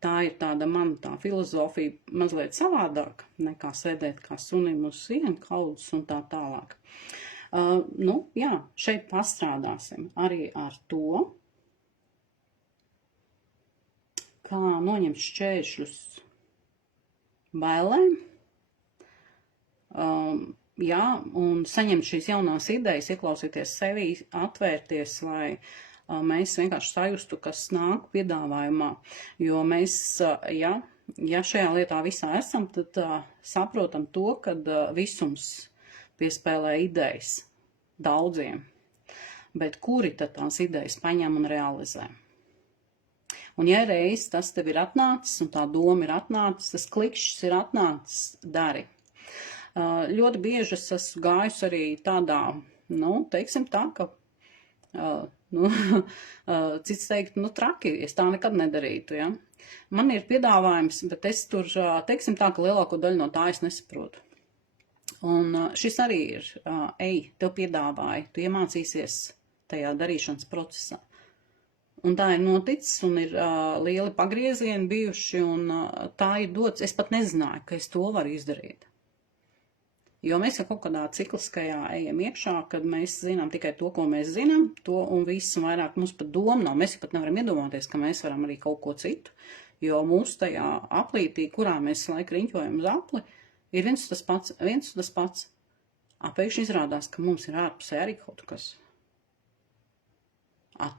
Tā ir tāda mana tā filozofija mazliet savādāk, nekā sēdēt kā sunim uz sienu kaudzes un tā tālāk. Šeit pastrādāsim arī ar to, kā noņemt šķēršļus bailēm, un saņemt šīs jaunās idejas, ieklausīties sevī, atvērties, lai mēs vienkārši sajustu, kas nāk piedāvājumā, jo mēs, ja šajā lietā visā esam, tad saprotam to, kad visums piespēlē idejas daudziem, bet kuri tad tās idejas paņem un realizē. Un ja reiz tas tev ir atnācis, un tā doma ir atnācis, tas klikšķis ir atnācis, dari. Ļoti bieži es esmu gājusi arī tādā, teiksim tā, ka, cits teikt, traki, es tā nekad nedarītu, ja. Man ir piedāvājums, bet es tur, teiksim tā, ka lielāko daļu no tā es nesaprotu. Un šis arī ir, tev piedāvāja, tu iemācīsies tajā darīšanas procesā. Un tā ir noticis, un ir lieli pagriezieni bijuši, un tā ir dots, es pat nezināju, ka es to varu izdarīt. Jo mēs jau kaut kādā cikliskajā ejam iekšā, kad mēs zinām tikai to, ko mēs zinām, to un visu vairāk mums pat doma nav. Mēs pat nevaram iedomāties, ka mēs varam arī kaut ko citu, jo mūsu tajā aplītī, kurā mēs laiku riņķojam uz apli, ir viens tas pats. Pēkšņi izrādās, ka mums ir ārpusē arī kaut kas.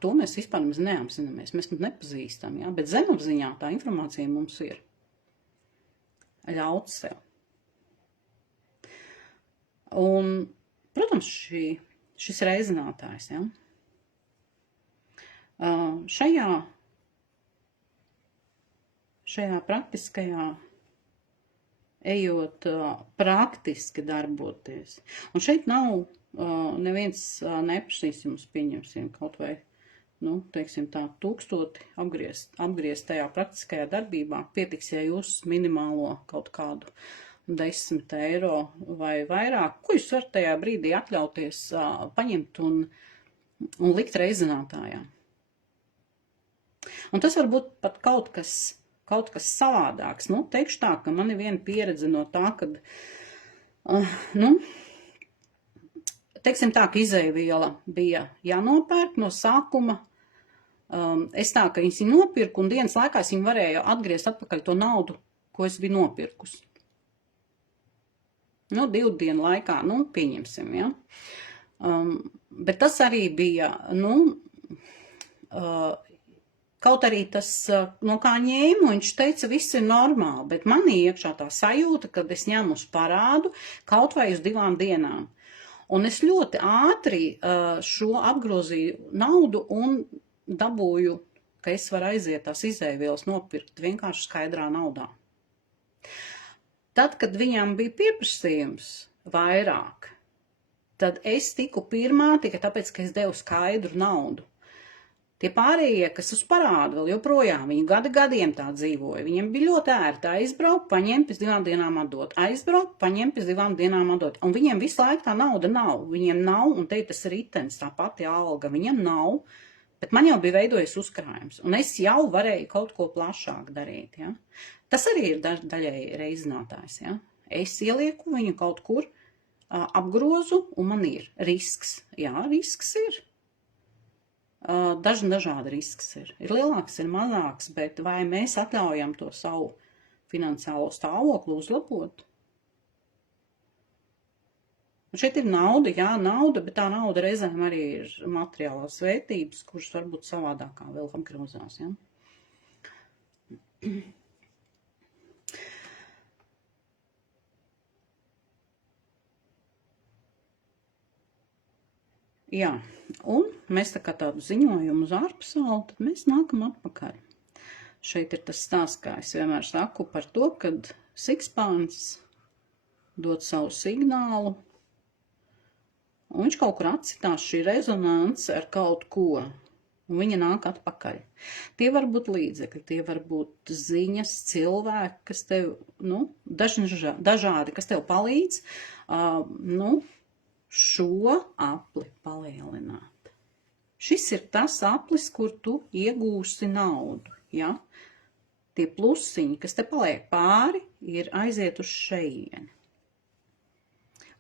To mēs vispār neapzināmies, mēs nepazīstam, bet zemapziņā tā informācija mums ir. Ļaut sev. Un, protams, šis reizinātājs, šajā praktiskajā ejot praktiski darboties. Un šeit nav neviens neprasīs jums, pieņemsim kaut vai, teiksim tā, 1000 apgriezt tajā praktiskajā darbībā. Pietiks, ja jūs minimālo kaut kādu 10 eiro vai vairāk, ko jūs varat tajā brīdī atļauties paņemt un likt reizinātājā. Un tas var būt pat kaut kas savādāks. Teikšu tā, ka man ir viena pieredze no tā, kad, teiksim tā, ka izēviela bija jānopērk no sākuma. Es tā, ka viņas nopirku, un dienas laikā es viņu varēju atgriezt atpakaļ to naudu, ko es biju nopirkus. 2 dienu laikā, pieņemsim, ja. Bet tas arī bija, kaut arī tas, no kā ņēmu, viņš teica, viss ir normāli, bet manī iekšā tā sajūta, kad es ņemu uz parādu kaut vai uz 2 dienām. Un es ļoti ātri šo apgrozīju naudu un dabūju, ka es varu aiziet tās izēvielas nopirkt vienkārši skaidrā naudā. Tad, kad viņām bija pieprasījums vairāk, tad es tiku pirmā tikai tāpēc, ka es devu skaidru naudu. Tie pārējie, kas uz parādu vēl joprojām, viņi gadiem tā dzīvoja, viņiem bija ļoti ērti aizbraukt, paņemt, pēc 2 dienām atdot, aizbraukt, paņemt, pēc 2 dienām atdot, un viņiem visu laiku tā nauda nav, viņiem nav, un te ir tas ritens, tā pati alga, viņiem nav, bet man jau bija veidojis uzkrājums, un es jau varēju kaut ko plašāk darīt, ja. Tas arī ir daļai reizinātājs, ja. Es ielieku viņu kaut kur, apgrozu, un man ir risks, jā, risks ir. Dažādi risks ir. Ir lielāks, ir mazāks, bet vai mēs atļaujam to savu finansiālo stāvokli uzlabot? Un šeit ir nauda, jā, nauda, bet tā nauda reizēm arī ir materiālās vērtības, kuras varbūt savādākā vēl apgrozās, ja? Jā, un mēs tā kā tādu ziņojumu uz ārpasauli, tad mēs nākam atpakaļ. Šeit ir tas stāsts, kā es vienmēr saku par to, kad sikspāns dod savu signālu, un viņš kaut kur atcitās šī rezonance ar kaut ko, un viņa nāk atpakaļ. Tie var būt līdzekļi, tie var būt ziņas, cilvēki, kas tev, dažādi, kas tev palīdz, šo apli palielināt. Šis ir tas aplis, kur tu iegūsi naudu, ja? Tie plusiņi, kas te paliek pāri, ir aiziet uz šeieni.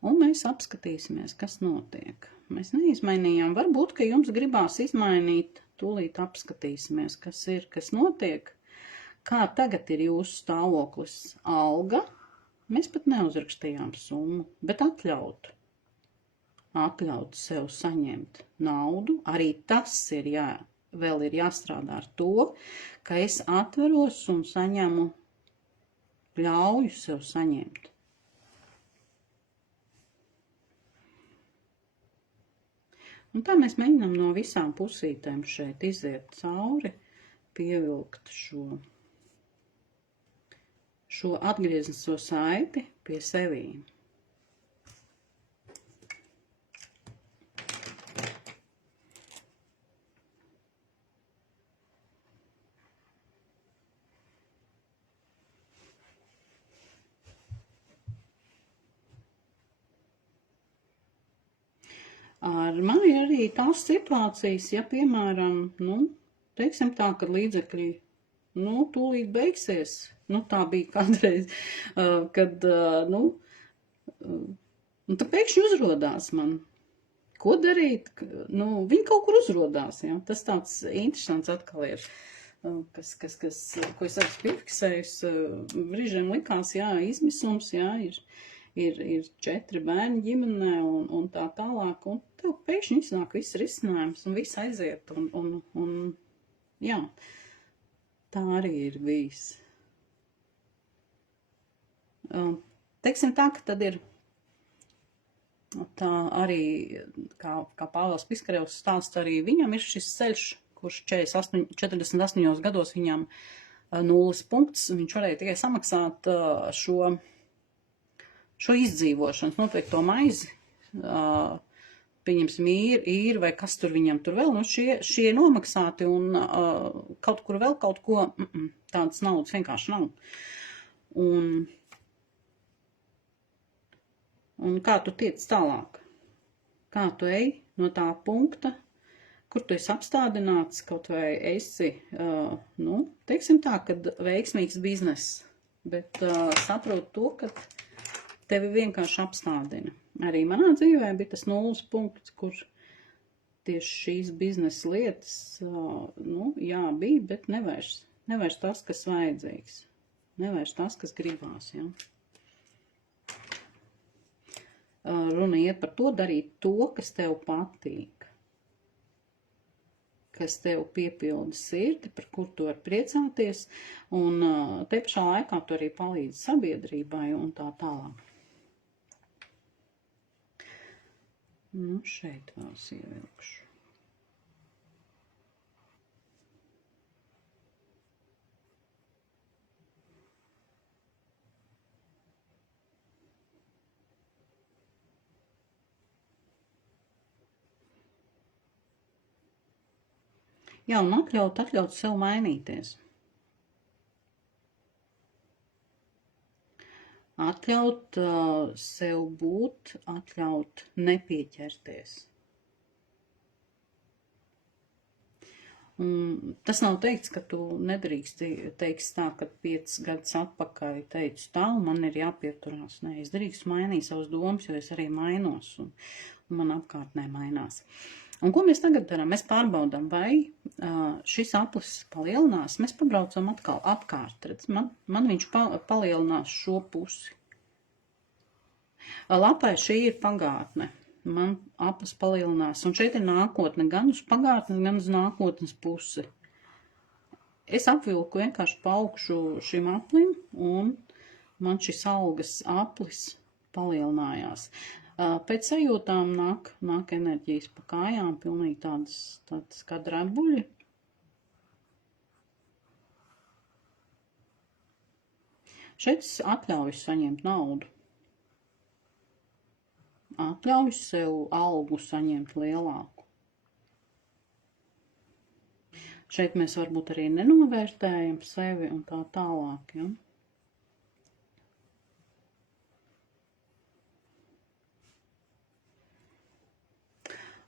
Un mēs apskatīsimies, kas notiek. Mēs neizmainījām. Varbūt, ka jums gribās izmainīt, tūlīt apskatīsimies, kas ir, kas notiek. Kā tagad ir jūsu stāvoklis alga? Mēs pat neuzrakstījām summu, bet atļautu sev saņemt naudu, arī tas ir vēl ir jāstrādā ar to, ka es atveros un saņemu, ļauju sev saņemt. Un tā mēs mēģinām no visām pusītēm šeit iziet cauri, pievilkt šo atgrieznisko saiti pie sevīm. Ar mani arī tās situācijas, ja, piemēram, teiksim tā, kad līdzekļi, tūlīt beigsies, tā bija kādreiz, kad, tad pēkšņi uzrodās man. Ko darīt? Viņi kaut kur uzrodās, ja, tas tāds interesants atkal ir, ko es esmu piefiksējusi, brīžiem likās, jā, izmisums, jā, ir 4 bērni ģimenē un tā tālāk, un tev pēkšņi iznāk viss risinājums un viss aiziet, un jā, tā arī ir bijis. Teiksim tā, ka tad ir tā arī, kā Pāvils Piskarevs stāsts, arī viņam ir šis ceļš, kurš 48 gados viņam 0 punkts, viņš varēja tikai samaksāt šo izdzīvošanas, noteikto maizi, pieņemsim īri vai kas tur viņam tur vēl, šie nomaksāti un kaut kur vēl kaut ko, tādas naudas vienkārši nav. Un kā tu tiec tālāk? Kā tu ej no tā punkta, kur tu esi apstādināts, kaut vai esi, teiksim tā, kad veiksmīgs bizness, bet saprot to, ka tevi vienkārši apstādina. Arī manā dzīvē bija tas 0 punkts, kur tieši šīs biznesa lietas, jā, bija, bet nevairs tas, kas vajadzīgs. Nevairs tas, kas gribās, jā. Runa iet par to darīt to, kas tev patīk. Kas tev piepilda sirdi, par kur tu vari priecāties, un te pašā laikā tu arī palīdzi sabiedrībai un tā tālāk. Šeit vēl ievilkšu. Jā, un atļaut sev mainīties. Atļaut sev būt, atļaut nepieķerties. Un tas nav teikts, ka tu nedrīkst teikt tā, ka 5 gadus atpakaļ teicu tā, un man ir jāpieturās. Nē, es drīkstu mainīt savas domas, jo es arī mainos, un man apkārtnē mainās. Un ko mēs tagad darām? Mēs pārbaudām, vai šis aplis palielinās. Mēs pabraucam atkal apkārt. Redz, man viņš palielinās šo pusi. Lapai šī ir pagātne. Man aplis palielinās. Un šeit ir nākotne gan uz pagātnes, gan uz nākotnes pusi. Es apvilku vienkārši paukšu šim aplim, un man šis algas aplis palielinājās. Pēc sajūtām nāk enerģijas pa kājām, pilnīgi tādas kā drebuļi. Šeit es atļauju saņemt naudu. Atļauju sev algu saņemt lielāku. Šeit mēs varbūt arī nenovērtējam sevi un tā tālāk, ja?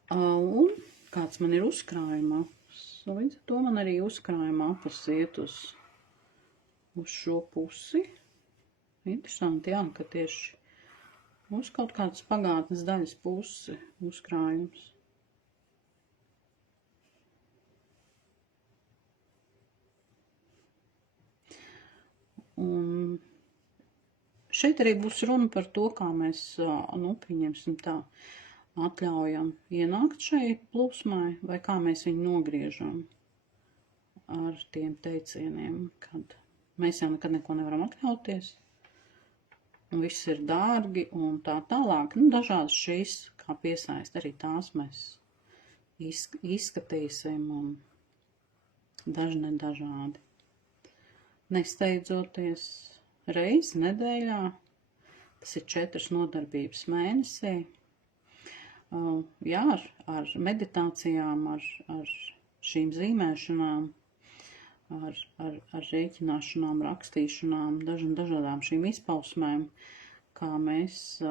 Un kāds man ir uzkrājuma aplis, līdz ar to man arī uzkrājuma aplis iet uz šo pusi. Interesanti, jā, ka tieši uz kaut kādas pagātnes daļas pusi uzkrājums. Un šeit arī būs runa par to, kā mēs, pieņemsim tā, atļaujam ienākt šai plūsmai, vai kā mēs viņu nogriežam ar tiem teicieniem, kad mēs jau nekad neko nevaram atļauties. Un viss ir dārgi un tā tālāk. Dažādas šīs, kā piesaist, arī tās mēs izskatīsim un daži nedažādi. Nesteidzoties reizi nedēļā, tas ir 4 nodarbības mēnesī. Jā, ar meditācijām, ar šīm zīmēšanām, ar rēķināšanām, rakstīšanām, dažādām šīm izpausmēm, kā mēs,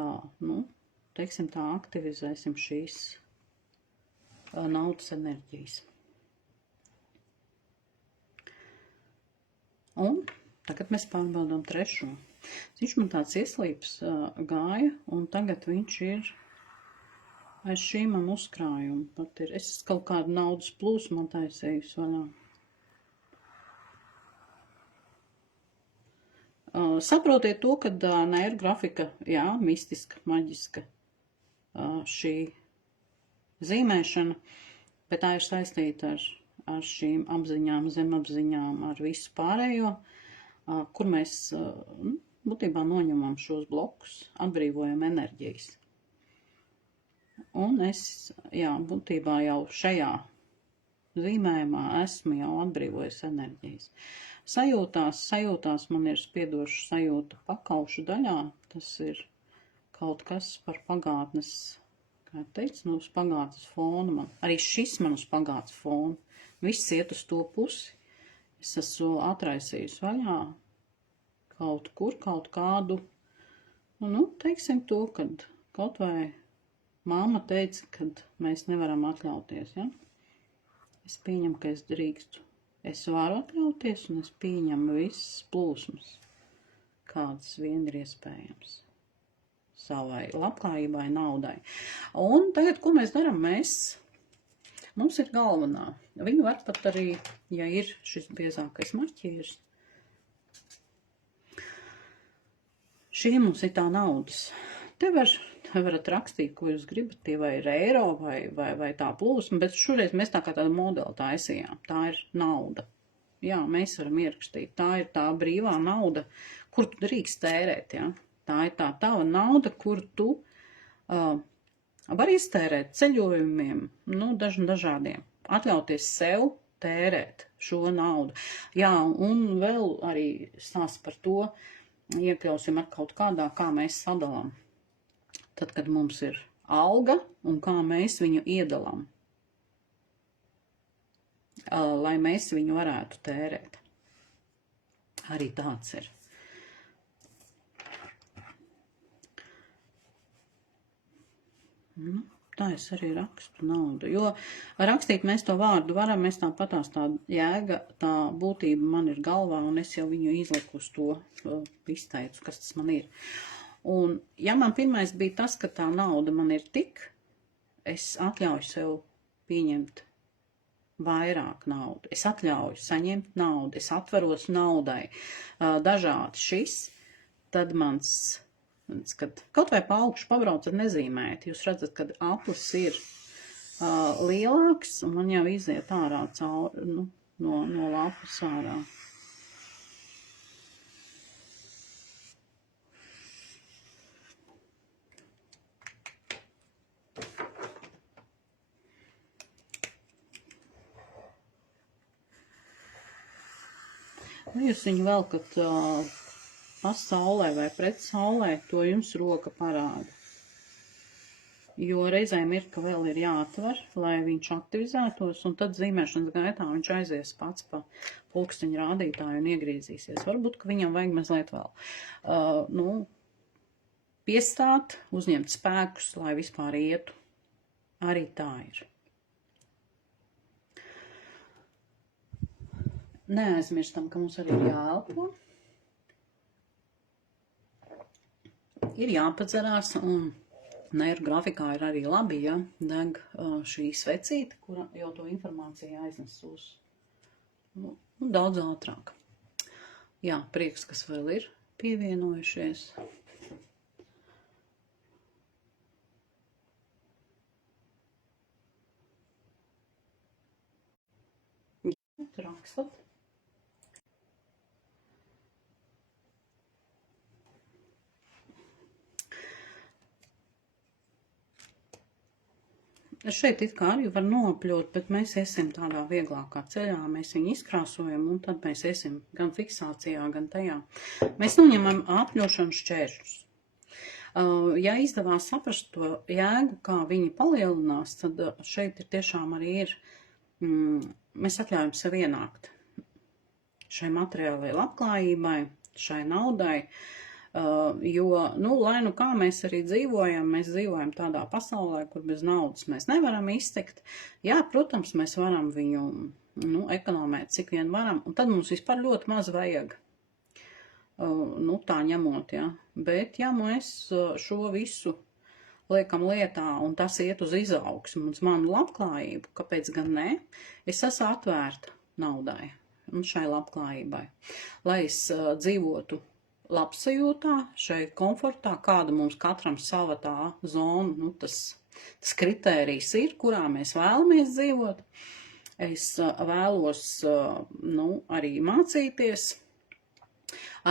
teiksim tā, aktivizēsim šīs naudas enerģijas. Un tagad mēs pārbaudām 3. Viņš man tāds ieslīps gāja, un tagad viņš ir aiz šī man uzkrājuma. Pat ir, es kaut kādu naudas plūsmu taisējusi vaļā. Saprotiet to, ka neirografika, jā, mistiska, maģiska šī zīmēšana, bet tā ir saistīta ar šīm apziņām, zemapziņām, ar visu pārējo, kur mēs būtībā noņemam šos blokus, atbrīvojam enerģijas. Un es, jā, būtībā jau šajā zīmējumā esmu jau atbrīvojis enerģijas. Sajūtās man ir spiedoša sajūta pakaušu daļā. Tas ir kaut kas par pagātnes, kā teicu, uz pagātnes fona. Arī šis man uz pagātnes fona. Viss iet uz to pusi. Es esmu atraisījusi vaļā kaut kur, kaut kādu, teiksim to, kad kaut vai māma teica, kad mēs nevaram atļauties, ja? Es pieņemu, ka es drīkstu. Es varu atļauties, un es pieņemu visas plūsmas, kādas vien ir iespējams savai labklājībai, naudai. Un tagad, ko mēs darām? Mums ir galvenā. Viņu var pat arī, ja ir šis biezākais marķieris. Šī mums ir tā naudas. Te varat rakstīt, ko jūs gribat, tie vai ir eiro vai tā plūsma, bet šoreiz mēs tā kā tādu modeli taisījām. Tā ir nauda. Jā, mēs varam ierakstīt. Tā ir tā brīvā nauda, kur tu drīkst tērēt, ja? Tā ir tā tava nauda, kur tu var iztērēt ceļojumiem, dažādiem. Atļauties sev tērēt šo naudu. Jā, un vēl arī stāsts par to, iekļausim ar kaut kādā, kā mēs sadalām. Tad, kad mums ir alga un kā mēs viņu iedalām. lai mēs viņu varētu tērēt. Arī tāds ir. Nu, tā es arī rakstu naudu, jo rakstīt mēs to vārdu varam, mēs tāpatās tā jēga, tā būtība man ir galvā, un es jau viņu izliku uz to, izteicu, kas tas man ir. Un, ja man pirmais bija tas, ka tā nauda man ir tik, es atļauju sev pieņemt vairāk naudu, es atļauju saņemt naudu, es atveros naudai, dažādi šis, tad mans, kad kaut vai pa augšu pabraucat nezīmēt, jūs redzat, kad aplis ir lielāks, un man jau iziet ārā cauri, nu, no lapas ārā. Nu, jūs viņu velkat pa saulē vai pret saulē, to jums roka parāda. Jo reizēm ir, ka vēl ir jāatver, lai viņš aktivizētos, un tad zīmēšanas gaitā viņš aizies pats pa pulksteņa rādītāju un iegriezīsies. Varbūt, ka viņam vajag mazliet vēl. Piestāt, uzņemt spēkus, lai vispār ietu. Arī tā ir. Neaizmirstam, ka mums arī ir jāelpo. Ir jāpadzerās, un nervu grafikā ir arī labi, ja deg šī svecīte, kura jau to informāciju aiznes uz daudz ātrāk. Jā, prieks, kas vēl ir pievienojušies. Jā, rakstat. Šeit it kā arī var nopļot, bet mēs iesim tādā vieglākā ceļā, mēs viņu izkrāsojam, un tad mēs iesim gan fiksācijā, gan tajā. Mēs noņemam apļošanu šķēršļus. Ja izdevās saprast to jēgu, kā viņi palielinās, tad šeit ir tiešām arī ir, mēs atļaujam sev ienākt šai materiālai labklājībai, šai naudai, jo, lai nu kā mēs arī dzīvojam, mēs dzīvojam tādā pasaulē, kur bez naudas mēs nevaram iztikt. Jā, protams, mēs varam viņu, ekonomēt cik vien varam, un tad mums vispār ļoti maz vajag, tā ņemot, jā. Bet, ja mēs šo visu liekam lietā, un tas iet uz izaugsmu, uz manu labklājību, kāpēc gan ne, es esmu atvērta naudai un šai labklājībai, lai es dzīvotu labsajūtā, šai komfortā, kāda mums katram sava tā zona, tas kritērijs ir, kurā mēs vēlamies dzīvot. Es vēlos, arī mācīties,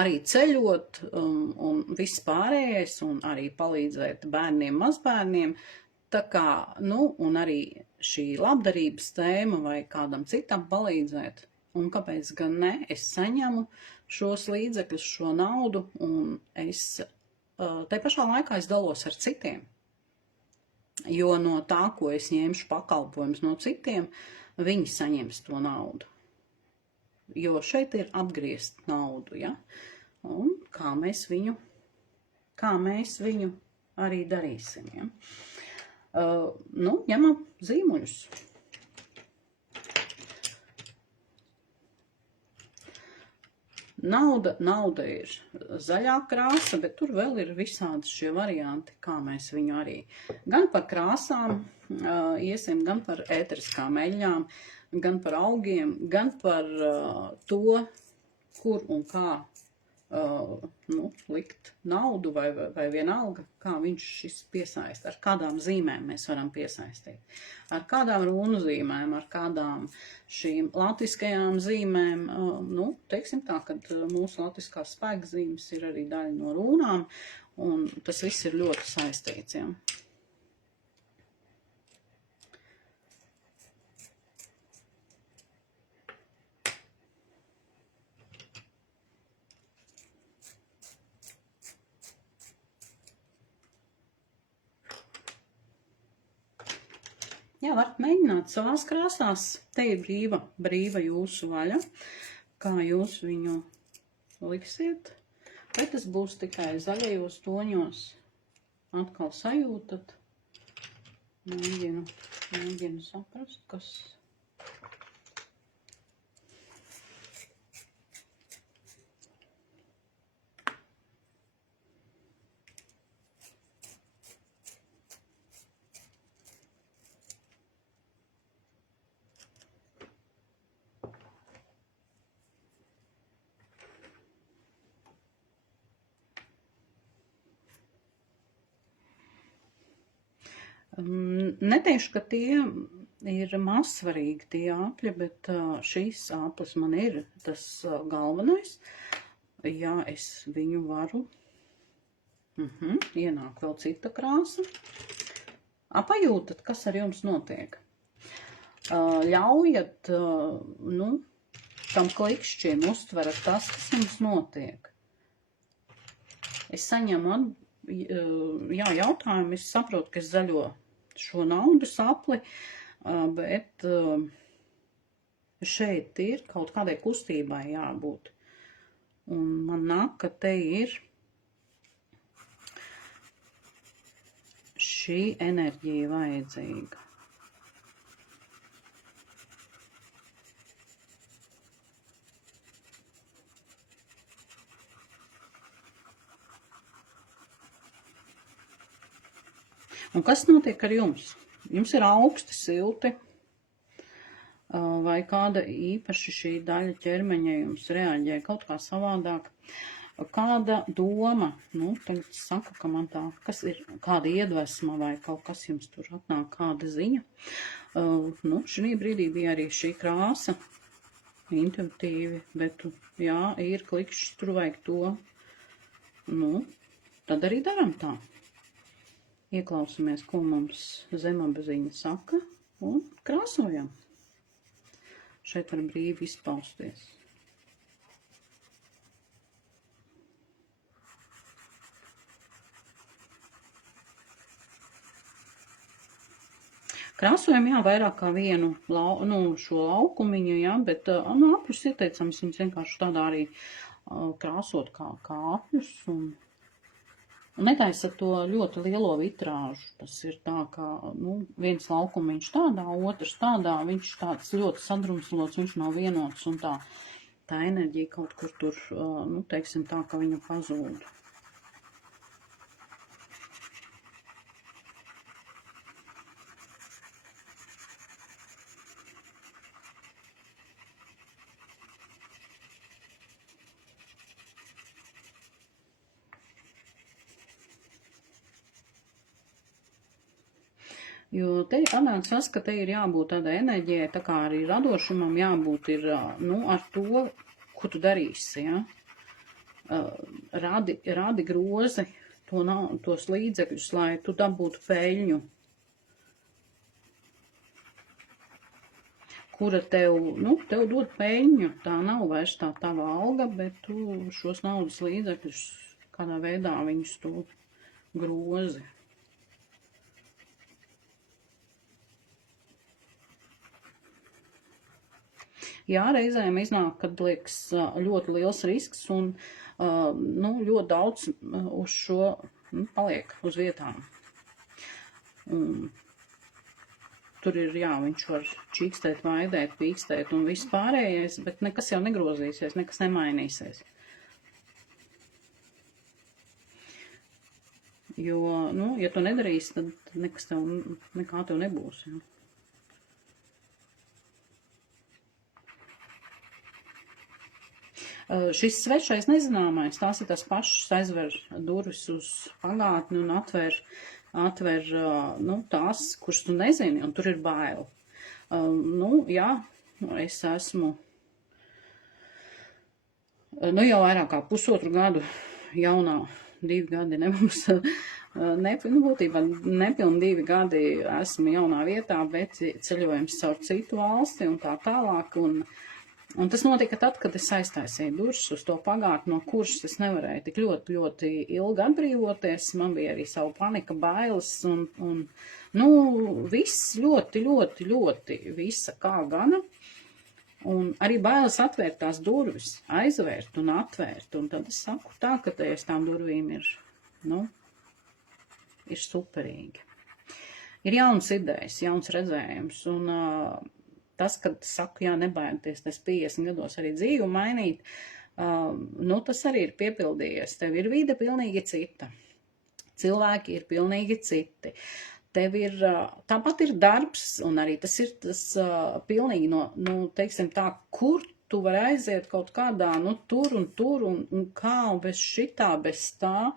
arī ceļot un viss pārējais, un arī palīdzēt bērniem, mazbērniem. Tā kā, un arī šī labdarības tēma vai kādam citam palīdzēt. Un kāpēc gan ne, es saņemu šos līdzekļus, šo naudu, un es te pašā laikā es dalos ar citiem. Jo no tā, ko es ņemšu pakalpojumus no citiem, viņi saņems to naudu. Jo šeit ir atgriezt naudu, ja? Un kā mēs viņu arī darīsim, ja? Ņemam zīmuļus. Nauda ir zaļā krāsa, bet tur vēl ir visādi šie varianti, kā mēs viņu arī gan par krāsām iesim, gan par ēteriskām eļļām, gan par augiem, gan par to, kur un kā likt naudu vai vienalga, kā viņš šis piesaista, ar kādām zīmēm mēs varam piesaistīt. Ar kādām runu zīmēm, ar kādām šīm latviskajām zīmēm, teiksim tā, kad mūsu latviskās spēka zīmes ir arī daļa no runām, un tas viss ir ļoti saistīts, ja. Jā, varat mēģināt savās krāsās. Te ir brīva jūsu vaļa, kā jūs viņu liksiet. Vai tas būs tikai zaļajos toņos? Atkal sajūtat. Mēģinu saprast, kas... Neteikšu, ka tie ir mazsvarīgi tie apļi, bet šīs aplis man ir tas galvenais. Jā, es viņu varu. Ienāk vēl cita krāsa. Pajūtat, kas ar jums notiek. Ļaujat, tam klikšķiem uztverat tas, kas jums notiek. Es saņemu jautājumu, es saprotu, ka es zaļo šo naudas apli, bet šeit ir kaut kādai kustībai jābūt. Un man nāk, ka te ir šī enerģija vajadzīga. Un kas notiek ar jums? Jums ir augsti, silti, vai kāda īpaši šī daļa ķermeņa jums reaģē kaut kā savādāk? Kāda doma, tagad saka, ka man tā, kas ir kāda iedvesma vai kaut kas jums tur atnāk, kāda ziņa? Šī brīdī bija arī šī krāsa, intuitīvi, bet, jā, ir klikšķis, tur vajag to, tad arī daram tā. Ieklausamies, ko mums zemapziņa saka, un krāsojam. Šeit var brīvi izpausties. Krāsojam, jā, vairāk kā vienu šo laukumiņu, jā, bet apļus ieteicams viņus vienkārši tādā arī krāsot kā apļus un netaisat to ļoti lielo vitrāžu. Tas ir tā, ka viens laukumiņš tādā, otrs tādā, viņš tāds ļoti sadrumstalots, viņš nav vienots un tā enerģija kaut kur tur, teiksim tā, ka viņa pazūd. Jo te atnāks, ka te ir jābūt tādai enerģijai, tā kā arī radošumam jābūt ir, ar to, ko tu darīsi, ja? Radi grozi tos līdzekļus, lai tu dabūtu peļņu, kura tev dod peļņu, tā nav vairs tā tava alga, bet tu šos naudas līdzekļus kādā veidā viņus tu grozi. Jā, reizēm iznāk, kad liekas ļoti liels risks un ļoti daudz uz šo paliek uz vietām. Tur ir, jā, viņš var čīkstēt, vaidēt, pīkstēt un viss pārējais, bet nekas jau negrozīsies, nekas nemainīsies. Jo, ja tu nedarīsi, tad nekā tev nebūs, jā. Šis svešais nezināmais, tās ir tas pašas aizver durvis uz pagātni un atver tās, kuras tu nezini, un tur ir bail. Jā, es esmu jau vairāk kā pusotru gadu jaunā, 2 gadi nebūs, būtībā nepilni 2 gadi esmu jaunā vietā, bet ceļojums caur citu valsti un tā tālāk, un Un tas notika tad, kad es aiztaisīju durvis uz to pagātni, no kuras es nevarēju tik ļoti, ļoti ilgi atbrīvoties. Man bija arī savu panika, bailes un viss ļoti, ļoti, ļoti visa kā gana. Un arī bailes atvērt tās durvis, aizvērt un atvērt. Un tad es saku tā, ka aiz tām durvīm ir superīgi. Ir jauns idejas, jauns redzējums. Un tas, kad saku, jā, nebaidieties, tas 50 gados arī dzīvu mainīt, tas arī ir piepildījies. Tev ir vide pilnīgi cita. Cilvēki ir pilnīgi citi. Tev ir, tāpat ir darbs, un arī tas ir tas pilnīgi teiksim tā, kur tu vari aiziet kaut kādā, tur, un kā, un bez šitā, bez tā,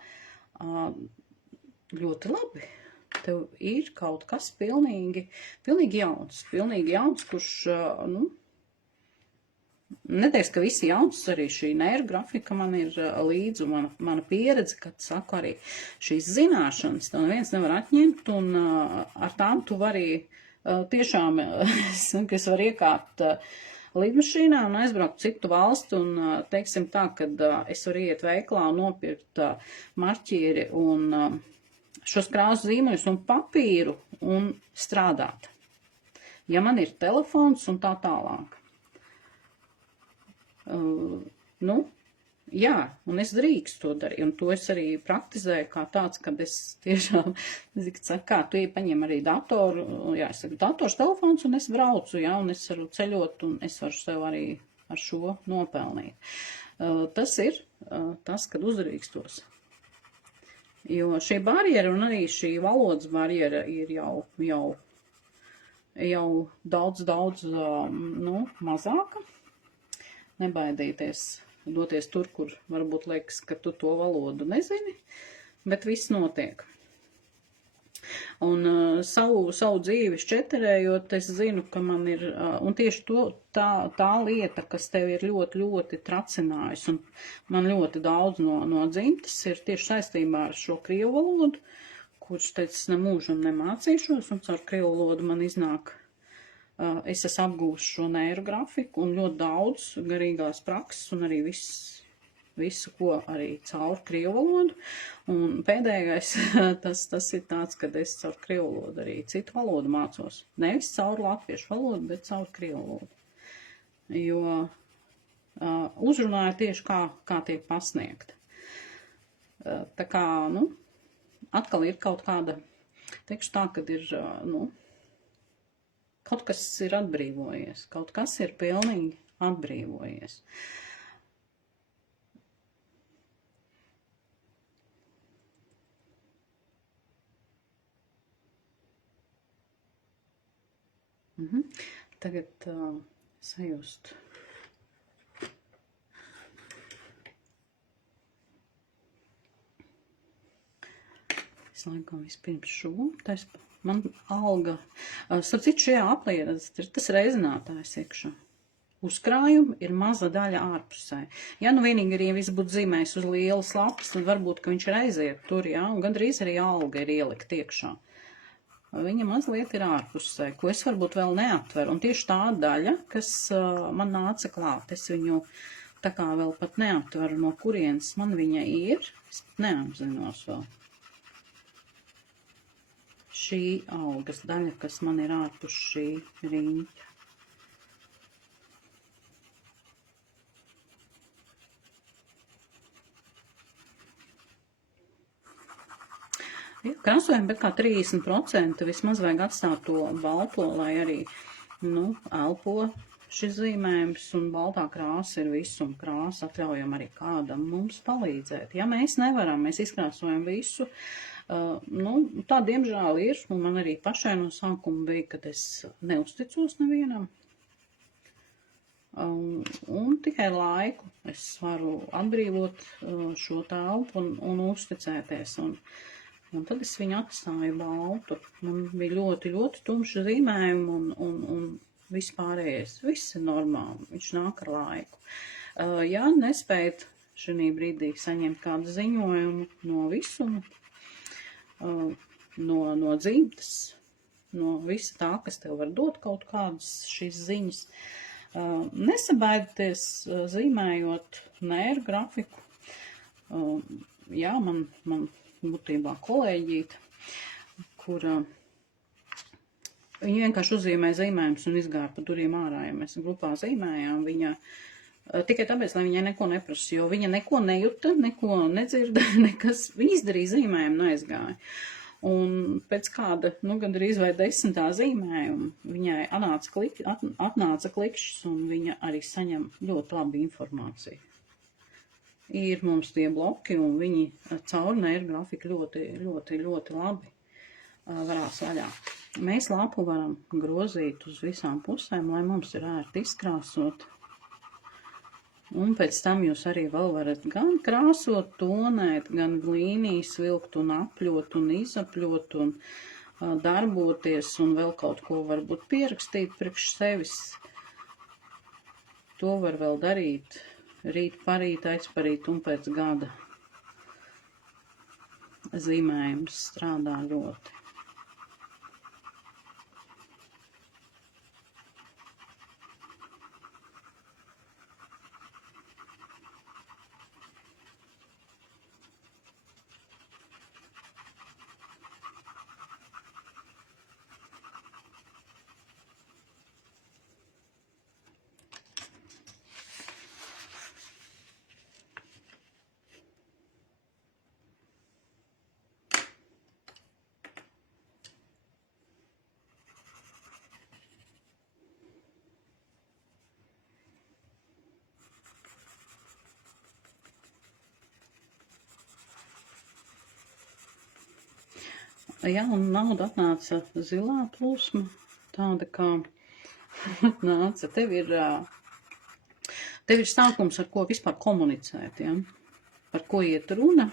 ļoti labi. Tev ir kaut kas pilnīgi jauns, kurš, neteiks, ka visi jauns, arī šī neirografika man ir līdzi, un mana pieredze, kad saku arī šīs zināšanas, tev neviens nevar atņemt, un ar tām tu vari tiešām, es varu iekāpt lidmašīnā un aizbraukt citu valstu, un teiksim tā, kad es varu iet veiklā un nopirkt marķieri un šos krāsu zīmeļus un papīru un strādāt. Ja man ir telefons un tā tālāk. Jā, un es drīkstu to darīt, un to es arī praktizēju kā tāds, kad es tiešām, kā tu paņem arī datoru, jā, es saku, dators, telefons, un es braucu, jā, un es varu ceļot, un es varu sev arī ar šo nopelnīt. Tas ir tas, kad uzdrīkstos. Jo šī barjera un arī šī valodas barjera ir jau daudz, mazāka. Nebaidīties doties tur, kur varbūt liekas, ka tu to valodu nezini, bet viss notiek. Un savu dzīvi šķeterējot, es zinu, ka man ir, un tieši tā lieta, kas tev ir ļoti, ļoti tracinājusi, un man ļoti daudz no dzimtas ir tieši saistībā ar šo krievu valodu, kurš teicis nemūžam nemācīšos, un caur krievu valodu man iznāk, es esmu apgūst šo neirografiku un ļoti daudz garīgās prakses un arī visu, ko arī caur krievu valodu. Un pēdējais, tas ir tāds, kad es caur krievu valodu arī citu valodu mācos. Nevis caur latviešu valodu, bet caur krievu valodu. Jo uzrunāju tieši kā tiek pasniegta. Tā kā, atkal ir kaut kāda, teikšu tā, kad ir, kaut kas ir atbrīvojies, kaut kas ir pilnīgi atbrīvojies. Tagad sajust. Es laikam vispirms šo, man alga, starp citu šajā aplījā, tas reizinātājs iekšā. Uzkrājumi ir maza daļa ārpusē. Ja vienīgi arī viss būtu zīmējis uz lielas lapas, tad varbūt, ka viņš ir aiziet tur, jā, un gandrīz arī alga ir ielikt iekšā. Viņa mazliet ir ārpusē, ko es varbūt vēl neatveru. Un tieši tā daļa, kas man nāca klāt, es viņu tā kā vēl pat neatveru, no kurienes man viņa ir, es pat neapzinos vēl. Šī algas daļa, kas man ir ārpus šī riņķa. Jā, krāsojam, bet kā 30% vismaz vajag atstāt to balto, lai arī, elpo šis zīmējums, un baltā krāsa ir visu, un krāsa atļaujam arī kādam mums palīdzēt. Ja mēs nevaram, mēs izkrāsojam visu, tā diemžēl ir, un man arī pašai no sākuma bija, kad es neusticos nevienam. Un tikai laiku es varu atbrīvot šo telpu un uzticēties, un tad es viņu atstāju baltu. Man bija ļoti, ļoti tumši zīmējumi un vispārējais. Viss ir normāli, viņš nāk ar laiku. Ja nespējat šī brīdī saņemt kādu ziņojumu no visuma, no dzimtas, no visa tā, kas tev var dot kaut kādas šīs ziņas, Nesabaidieties zīmējot mēru grafiku. Jā, man būtībā kolēģīte, kura viņa vienkārši uzzīmēja zīmējumus un izgāja pa durvīm ārā, ja mēs grupā zīmējām. Viņa tikai tāpēc, lai viņai neko neprasa, jo viņa neko nejuta, neko nedzirda, nekas. Viņa izdarīja zīmējumu un aizgāja. Un pēc kāda, gandrīz vai 10. zīmējuma, viņai atnāca klikšķis un viņa arī saņem ļoti labu informāciju. Ir mums tie bloki un viņi caur mēru grafiku ļoti labi varās vaļā. Mēs lapu varam grozīt uz visām pusēm, lai mums ir ērti izkrāsot. Un pēc tam jūs arī vēl varat gan krāsot, tonēt, gan līnijas vilkt un apļot un izapļot un darboties un vēl kaut ko varbūt pierakstīt priekš sevis. To var vēl darīt rīt, parīt, aizparīt un pēc gada. Zīmējums strādā ļoti. Jā, un nauda atnāca zilā plūsma, tāda kā atnāca. Tev ir sākums, ar ko vispār komunicēt, ja? Par ko iet runa,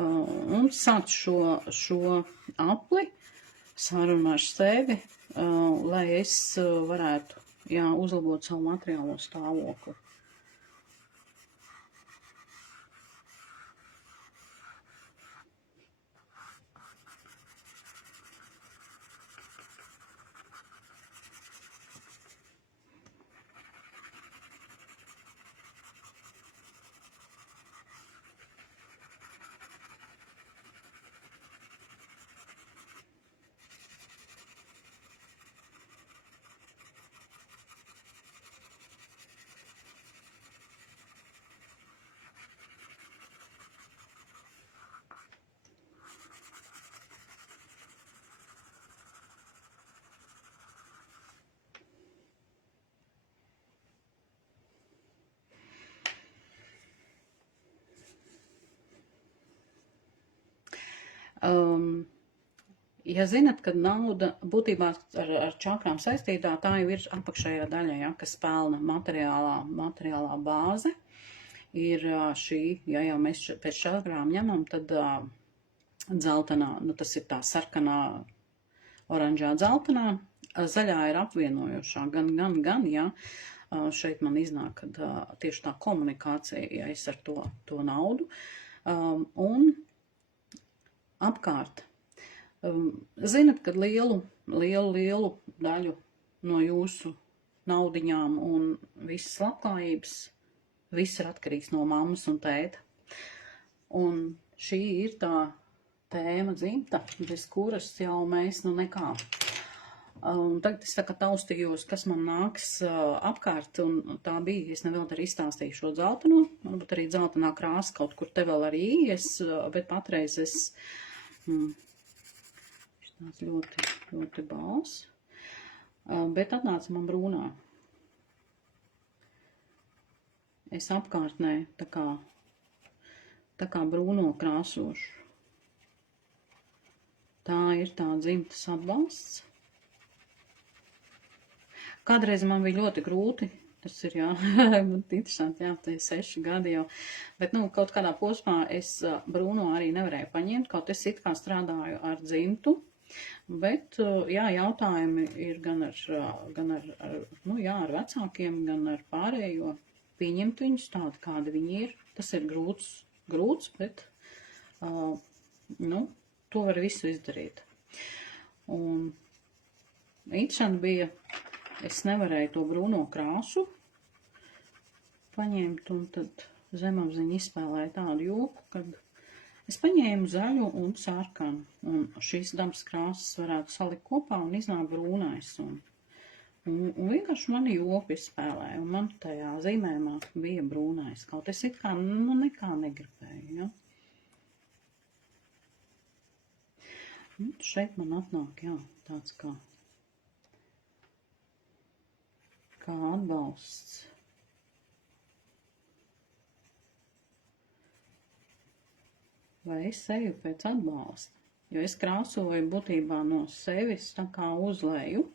un sāc šo apli sarunu ar sevi, lai es varētu, uzlabot savu materiālo stāvokli. Ja zinat, ka nauda būtībā ar čakrām saistītā, tā jau ir apakšējā daļa, ja, kas pelna materiālā bāze. Ir šī, ja jau mēs pēc čakrām ņemam, tad dzeltenā, tas ir tā sarkanā, oranžā dzeltenā, zaļā ir apvienojošā, gan, ja. Šeit man iznāk, ka tieši tā komunikācija, ja es ar to naudu. Un apkārt. Zinat, kad lielu daļu no jūsu naudiņām un visas labklājības, viss ir atkarīgs no mammas un tēta. Un šī ir tā tēma dzimta, bez kuras jau mēs nekā. Tagad es tā kā taustījos, kas man nāks apkārt, un tā bija, es nevēl arī izstāstīju šo dzelteno, varbūt arī dzeltenā krāsa kaut kur te vēl arī ies, bet patreiz es tāds ļoti bals, bet atnāca man brūnā. Es apkārtnē tā kā brūno krāsošu. Tā ir tā dzimtas atbalsts. Kādreiz man bija ļoti grūti, tas ir, interesanti, tie 6 gadi jau, bet, kaut kādā posmā es brūno arī nevarēju paņemt, kaut es it kā strādāju ar dzimtu, bet, jautājumi ir gan ar vecākiem, gan ar pārējo, pieņemt viņus tādi, kādi viņi ir. Tas ir grūts, bet, to var visu izdarīt. Un interesanti bija es nevarēju to brūno krāsu paņemt, un tad zemapziņa izspēlēja tādu joku, kad es paņēmu zaļu un sarkanu, un šīs dabas krāsas varētu salikt kopā un iznāk brūnais, un vienkārši mani joku izspēlēja, un man tajā zīmējumā bija brūnais, kaut es it kā, nekā negribēju, ja. Un šeit man atnāk, jā, tāds kā atbalsts. Vai es eju pēc atbalsta, jo es krāsoju būtībā no sevis tā kā uz leju.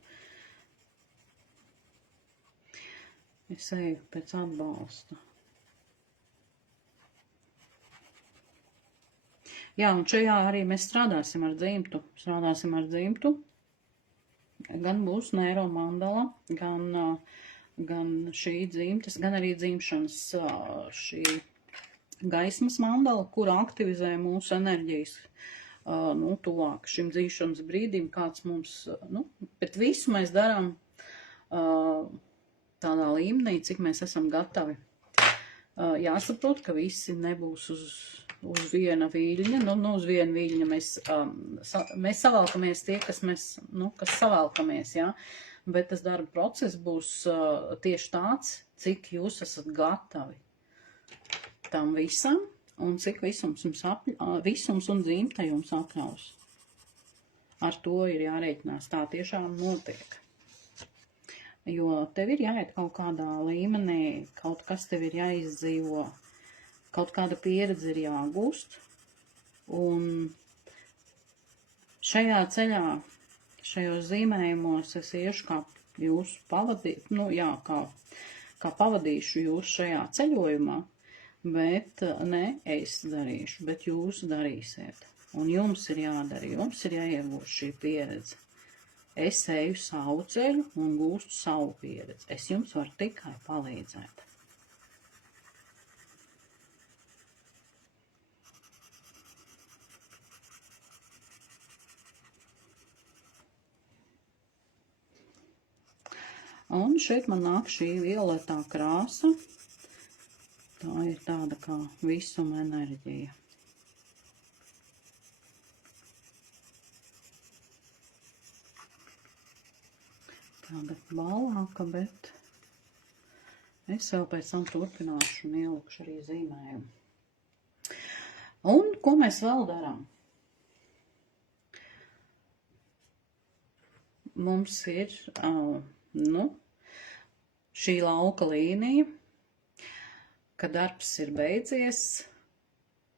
Es eju pēc atbalsta. Jā, un šajā arī mēs strādāsim ar dzimtu. Gan būs neiromandala, gan šī dzimtes, gan arī dzimšanas šī gaismas mandala, kura aktivizē mūsu enerģijas, tuvāk šim dzīšanas brīdim, kāds mums, bet visu mēs darām tādā līmenī, cik mēs esam gatavi. Jāsaprot, ka visi nebūs uz viena viļņa, uz viena viļņa mēs savalkamies tie, kas savalkamies, jā, bet tas darba process būs tieši tāds, cik jūs esat gatavi tam visam, un cik visums un dzimta jums atļaus. Ar to ir jārēķinās, tā tiešām notiek. Jo tev ir jāiet kaut kādā līmenī, kaut kas tev ir jāizdzīvo, kaut kāda pieredze ir jāgūst, un šajā ceļā, šajos zīmējumos es iešu kā jūsu kā pavadīšu jūs šajā ceļojumā, bet ne es darīšu, bet jūs darīsiet. Un jums ir jādara, jums ir jāiegūst šī pieredze. Es eju savu ceļu un gūstu savu pieredzi. Es jums varu tikai palīdzēt. Un šeit man nāk šī violetā krāsa. Tā ir tāda kā visuma enerģija. Tāda balāka, bet es vēl pēc tam turpināšu un ielikšu arī zīmējumu. Un ko mēs vēl darām? Mums ir šī lauka līnija, kad darbs ir beidzies,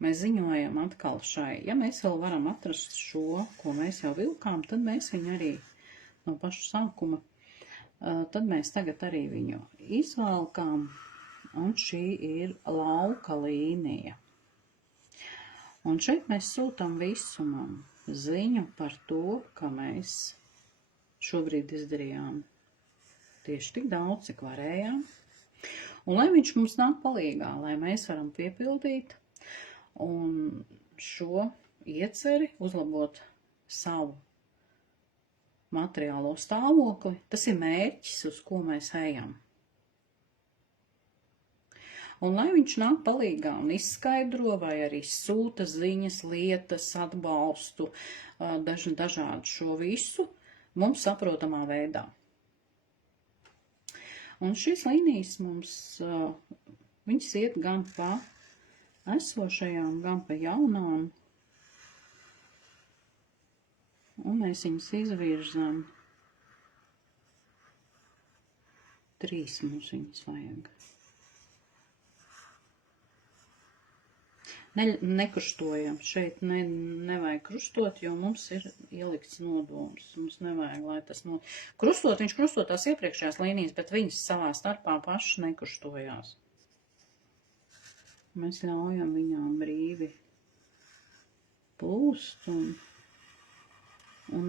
mēs ziņojam atkal šai. Ja mēs vēl varam atrast šo, ko mēs jau vilkām, tad mēs viņu arī no paša sākuma, tad mēs tagad arī viņu izvelkām, un šī ir lauka līnija. Un šeit mēs sūtam visumam ziņu par to, ka mēs šobrīd izdarījām tieši tik daudz, cik varējām. Un lai viņš mums nāk palīgā, lai mēs varam piepildīt un šo ieceri uzlabot savu materiālo stāvokli, tas ir mērķis, uz ko mēs ejam. Un lai viņš nāk palīgā un izskaidro vai arī sūta ziņas, lietas, atbalstu, dažādu šo visu mums saprotamā veidā. Un šīs līnijas mums, viņas iet gan pa esošajām, gan pa jaunām. Un mēs viņas izvirzam. 3 mums viņas vajag. Nekrustojam. Šeit nevajag krustot, jo mums ir ielikts nodoms. Mums nevajag, lai tas krustot, viņš krustotās iepriekšējās līnijas, bet viņas savā starpā paši nekrustojās. Mēs ļaujam viņām brīvi plūst un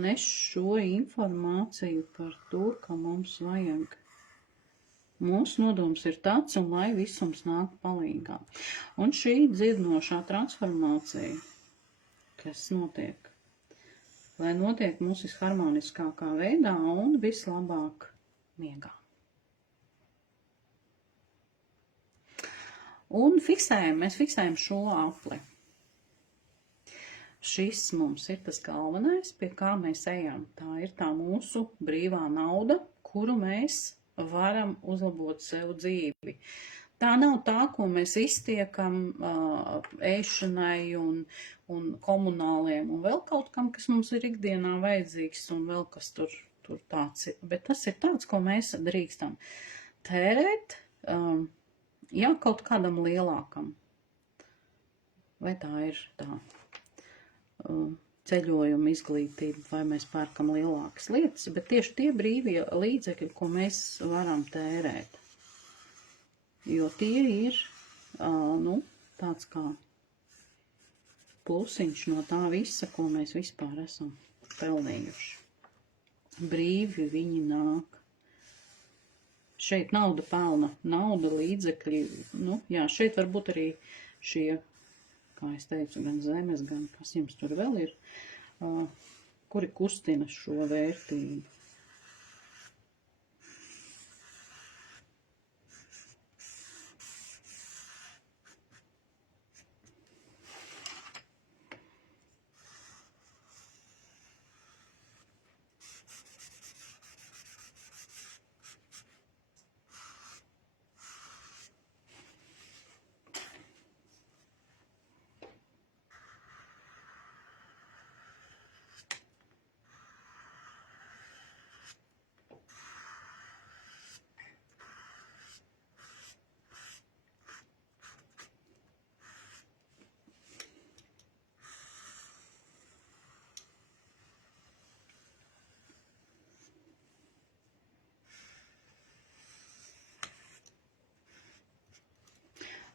nes šo informāciju par to, ka mums vajag. Mūsu nodoms ir tāds, un lai visums nāk palīgā. Un šī dziedinošā transformācija, kas notiek, lai notiek mūsu harmoniskākā veidā un vislabāk miegā. Un mēs fiksējam šo apli. Šis mums ir tas galvenais, pie kā mēs ejam. Tā ir tā mūsu brīvā nauda, kuru mēs varam uzlabot sev dzīvi. Tā nav tā, ko mēs iztiekam ēšanai un komunāliem un vēl kaut kam, kas mums ir ikdienā vajadzīgs un vēl kas tur tāds ir. Bet tas ir tāds, ko mēs drīkstam tērēt, kaut kādam lielākam. Vai tā ir tā ceļojuma izglītība, vai mēs pērkam lielākas lietas, bet tieši tie brīvie līdzekļi, ko mēs varam tērēt. Jo tie ir, tāds kā plusiņš no tā visa, ko mēs vispār esam pelnījuši. Brīvi viņi nāk. Šeit nauda pelna, nauda līdzekļi, šeit varbūt arī šie, kā es teicu, gan zemes, gan kas jums tur vēl ir, kuri kustina šo vērtību.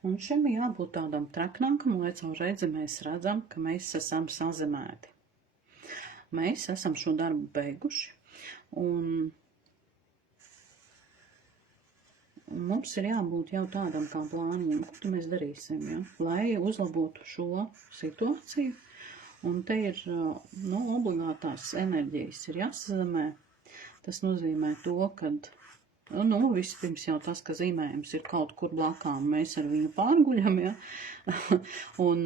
Un šim jābūt tādam traknākam, lai caur redzi mēs redzam, ka mēs esam sazemēti. Mēs esam šo darbu beiguši, un mums ir jābūt jau tādam kā plāniņam, ko tu mēs darīsim, lai uzlabotu šo situāciju. Un te ir, obligātās enerģijas ir jāsazemē. Tas nozīmē to, kad vispirms jau tas, ka zīmējums ir kaut kur blakām, mēs ar viņu pārguļam, un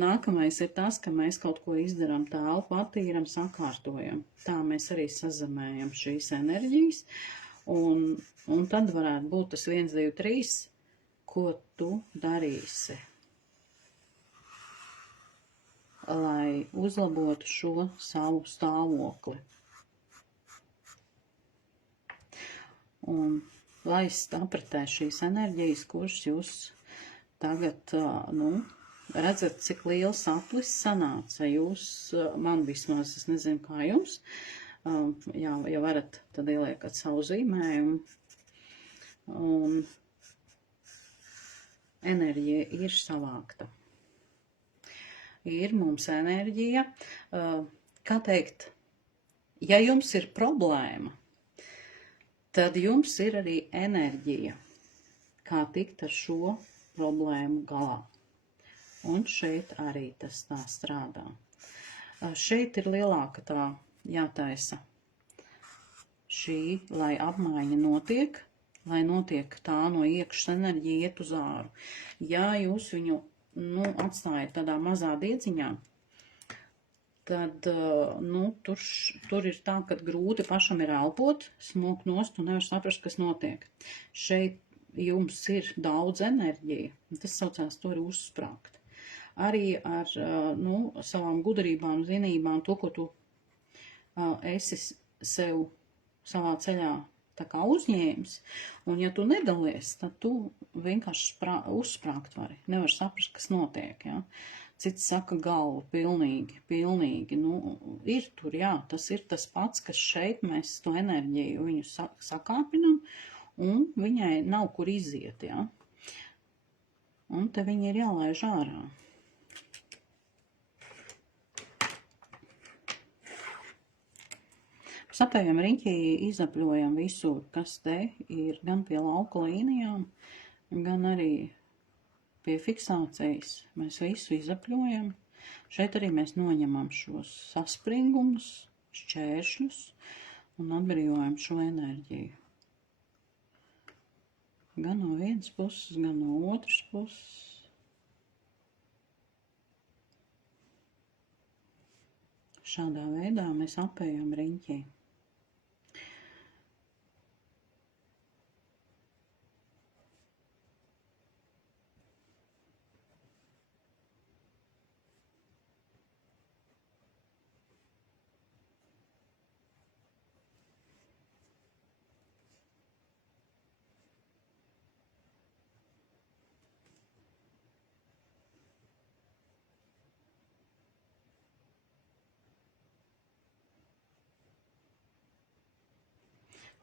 nākamais ir tas, ka mēs kaut ko izdaram, telpu attīram, sakārtojam. Tā mēs arī sazemējam šīs enerģijas, un tad varētu būt tas 1, 2, 3, ko tu darīsi, lai uzlabotu šo savu stāvokli. Un laist apritē šīs enerģijas, kuras jūs tagad, redzat, cik liels aplis sanāca. Jūs, man vismaz, es nezinu, kā jums, ja varat, tad ieliekat savu zīmējumu. Un enerģija ir savākta. Ir mums enerģija, kā teikt, ja jums ir problēma, tad jums ir arī enerģija, kā tikt ar šo problēmu galā. Un šeit arī tas tā strādā. Šeit ir lielāka tā jātaisa šī, lai apmaiņa notiek, lai notiek tā no iekšas enerģija iet uz āru. Ja jūs viņu, atstājat tādā mazā diedziņā, tad, tur ir tā, ka grūti pašam ir elpot, smok nost un nevar saprast, kas notiek. Šeit jums ir daudz enerģija, tas saucās, to ir uzsprāgt. Arī ar, savām gudrībām, zinībām, to, ko tu esi sev savā ceļā tā kā uzņēmis, un ja tu nedalies, tad tu vienkārši uzsprāgt vari, nevar saprast, kas notiek, Cits saka galvu pilnīgi. Ir tur, tas ir tas pats, kas šeit mēs to enerģiju viņu sakāpinam, un viņai nav kur iziet, Un te viņi ir jālaiž ārā. Sapējam riņķī izapļojam visur, kas te ir gan pie lauka līnijām, gan arī pie fiksācijas. Mēs visu izapļojam. Šeit arī mēs noņemam šos saspringumus, šķēršļus, un atbrīvojam šo enerģiju. Gan no vienas puses, gan no otras puses. Šādā veidā mēs apējam riņķī.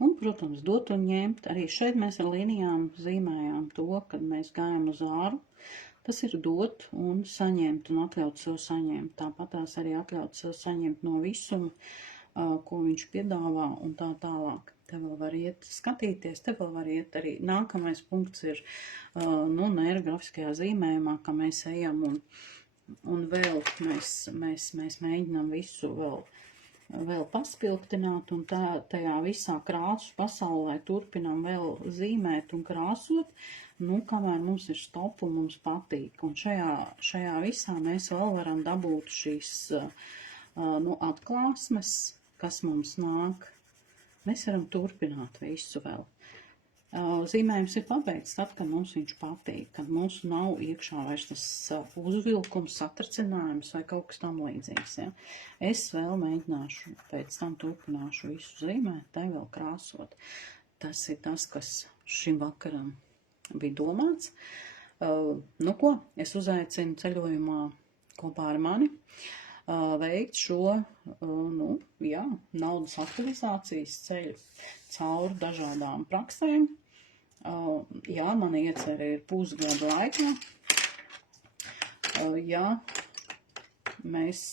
Un, protams, dot un ņemt. Arī šeit mēs ar līnijām zīmējām to, kad mēs gājam uz āru. Tas ir dot un saņemt un atļaut sev saņemt. Tāpat tās arī atļaut sev saņemt no visuma, ko viņš piedāvā un tā tālāk. Te vēl var iet skatīties, te vēl var iet arī. Nākamais punkts ir neirografiskajā zīmējumā, ka mēs ejam un vēl mēs mēģinām visu vēl paspilgtināt, un tajā visā krāsu pasaulē turpinām vēl zīmēt un krāsot, kamēr mums ir stop un mums patīk. Un šajā visā mēs vēl varam dabūt šīs atklāsmes, kas mums nāk. Mēs varam turpināt visu vēl. Zīmējums ir pabeigts tad, kad mums viņš patīk, kad mums nav iekšā vairs tas uzvilkums, satracinājums vai kaut kas tam līdzīgs. Ja? Es vēl mēģināšu, pēc tam turpināšu visu zīmēt, tai vēl krāsot. Tas ir tas, kas šim vakaram bija domāts. Es uzaicinu ceļojumā kopā ar mani veikt šo, naudas aktivizācijas ceļu cauri dažādām praksēm. Mana iecerē ir pusgada laikā. Mēs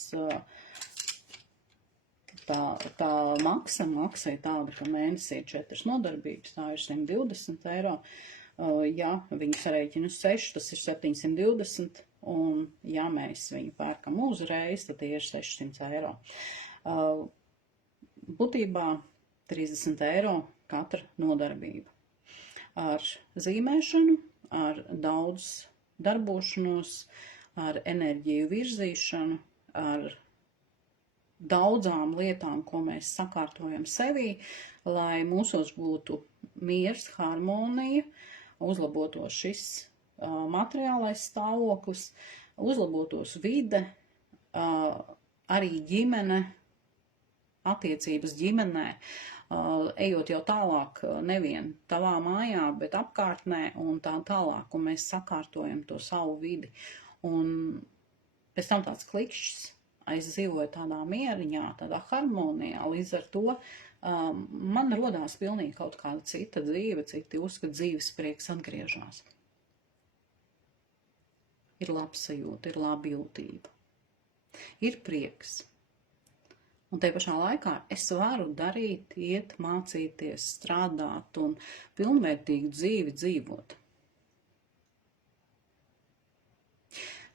tā maksa ir tāda, ka mēnesī 4 nodarbības, tā ir 120 eiro. Viņi sarēķina uz 6, tas ir 720, un mēs viņu pērkam uzreiz, tad tie ir 600 eiro. Būtībā 30 eiro katra nodarbība. Ar zīmēšanu, ar daudz darbošanos, ar enerģiju virzīšanu, ar daudzām lietām, ko mēs sakārtojam sevī, lai mūsos būtu miers, harmonija, uzlabotos šis materiālais stāvoklis, uzlabotos vide, arī ģimene, attiecības ģimenē, ejot jau tālāk nevien tavā mājā, bet apkārtnē un tā tālāk, un mēs sakārtojam to savu vidi. Un pēc tam tāds klikšķis aizdzīvoja tādā mieriņā, tādā harmonijā, līdz ar to man rodās pilnīgi kaut kāda cita dzīve, citi uzskat dzīves prieks atgriežās. Ir labsajūta, ir labjūtība, ir prieks. Un te pašā laikā es varu darīt, iet, mācīties, strādāt un pilnvērtīgu dzīvi dzīvot.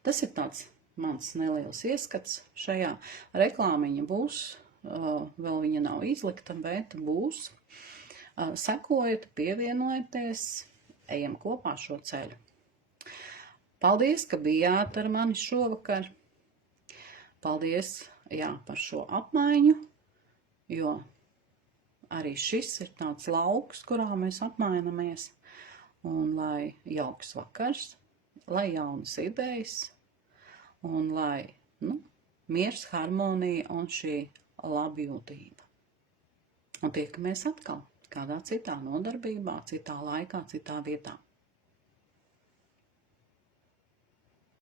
Tas ir tāds mans neliels ieskats šajā. Reklāmiņa būs, vēl viņa nav izlikta, bet būs. Sekojiet, pievienojieties, ejam kopā šo ceļu. Paldies, ka bijāt ar mani šovakar. Paldies! Par šo apmaiņu, jo arī šis ir tāds lauks, kurā mēs apmainamies, un lai jauks vakars, lai jaunas idejas, un lai, miers, harmonija un šī labjūtība. Un tiekamies atkal kādā citā nodarbībā, citā laikā, citā vietā.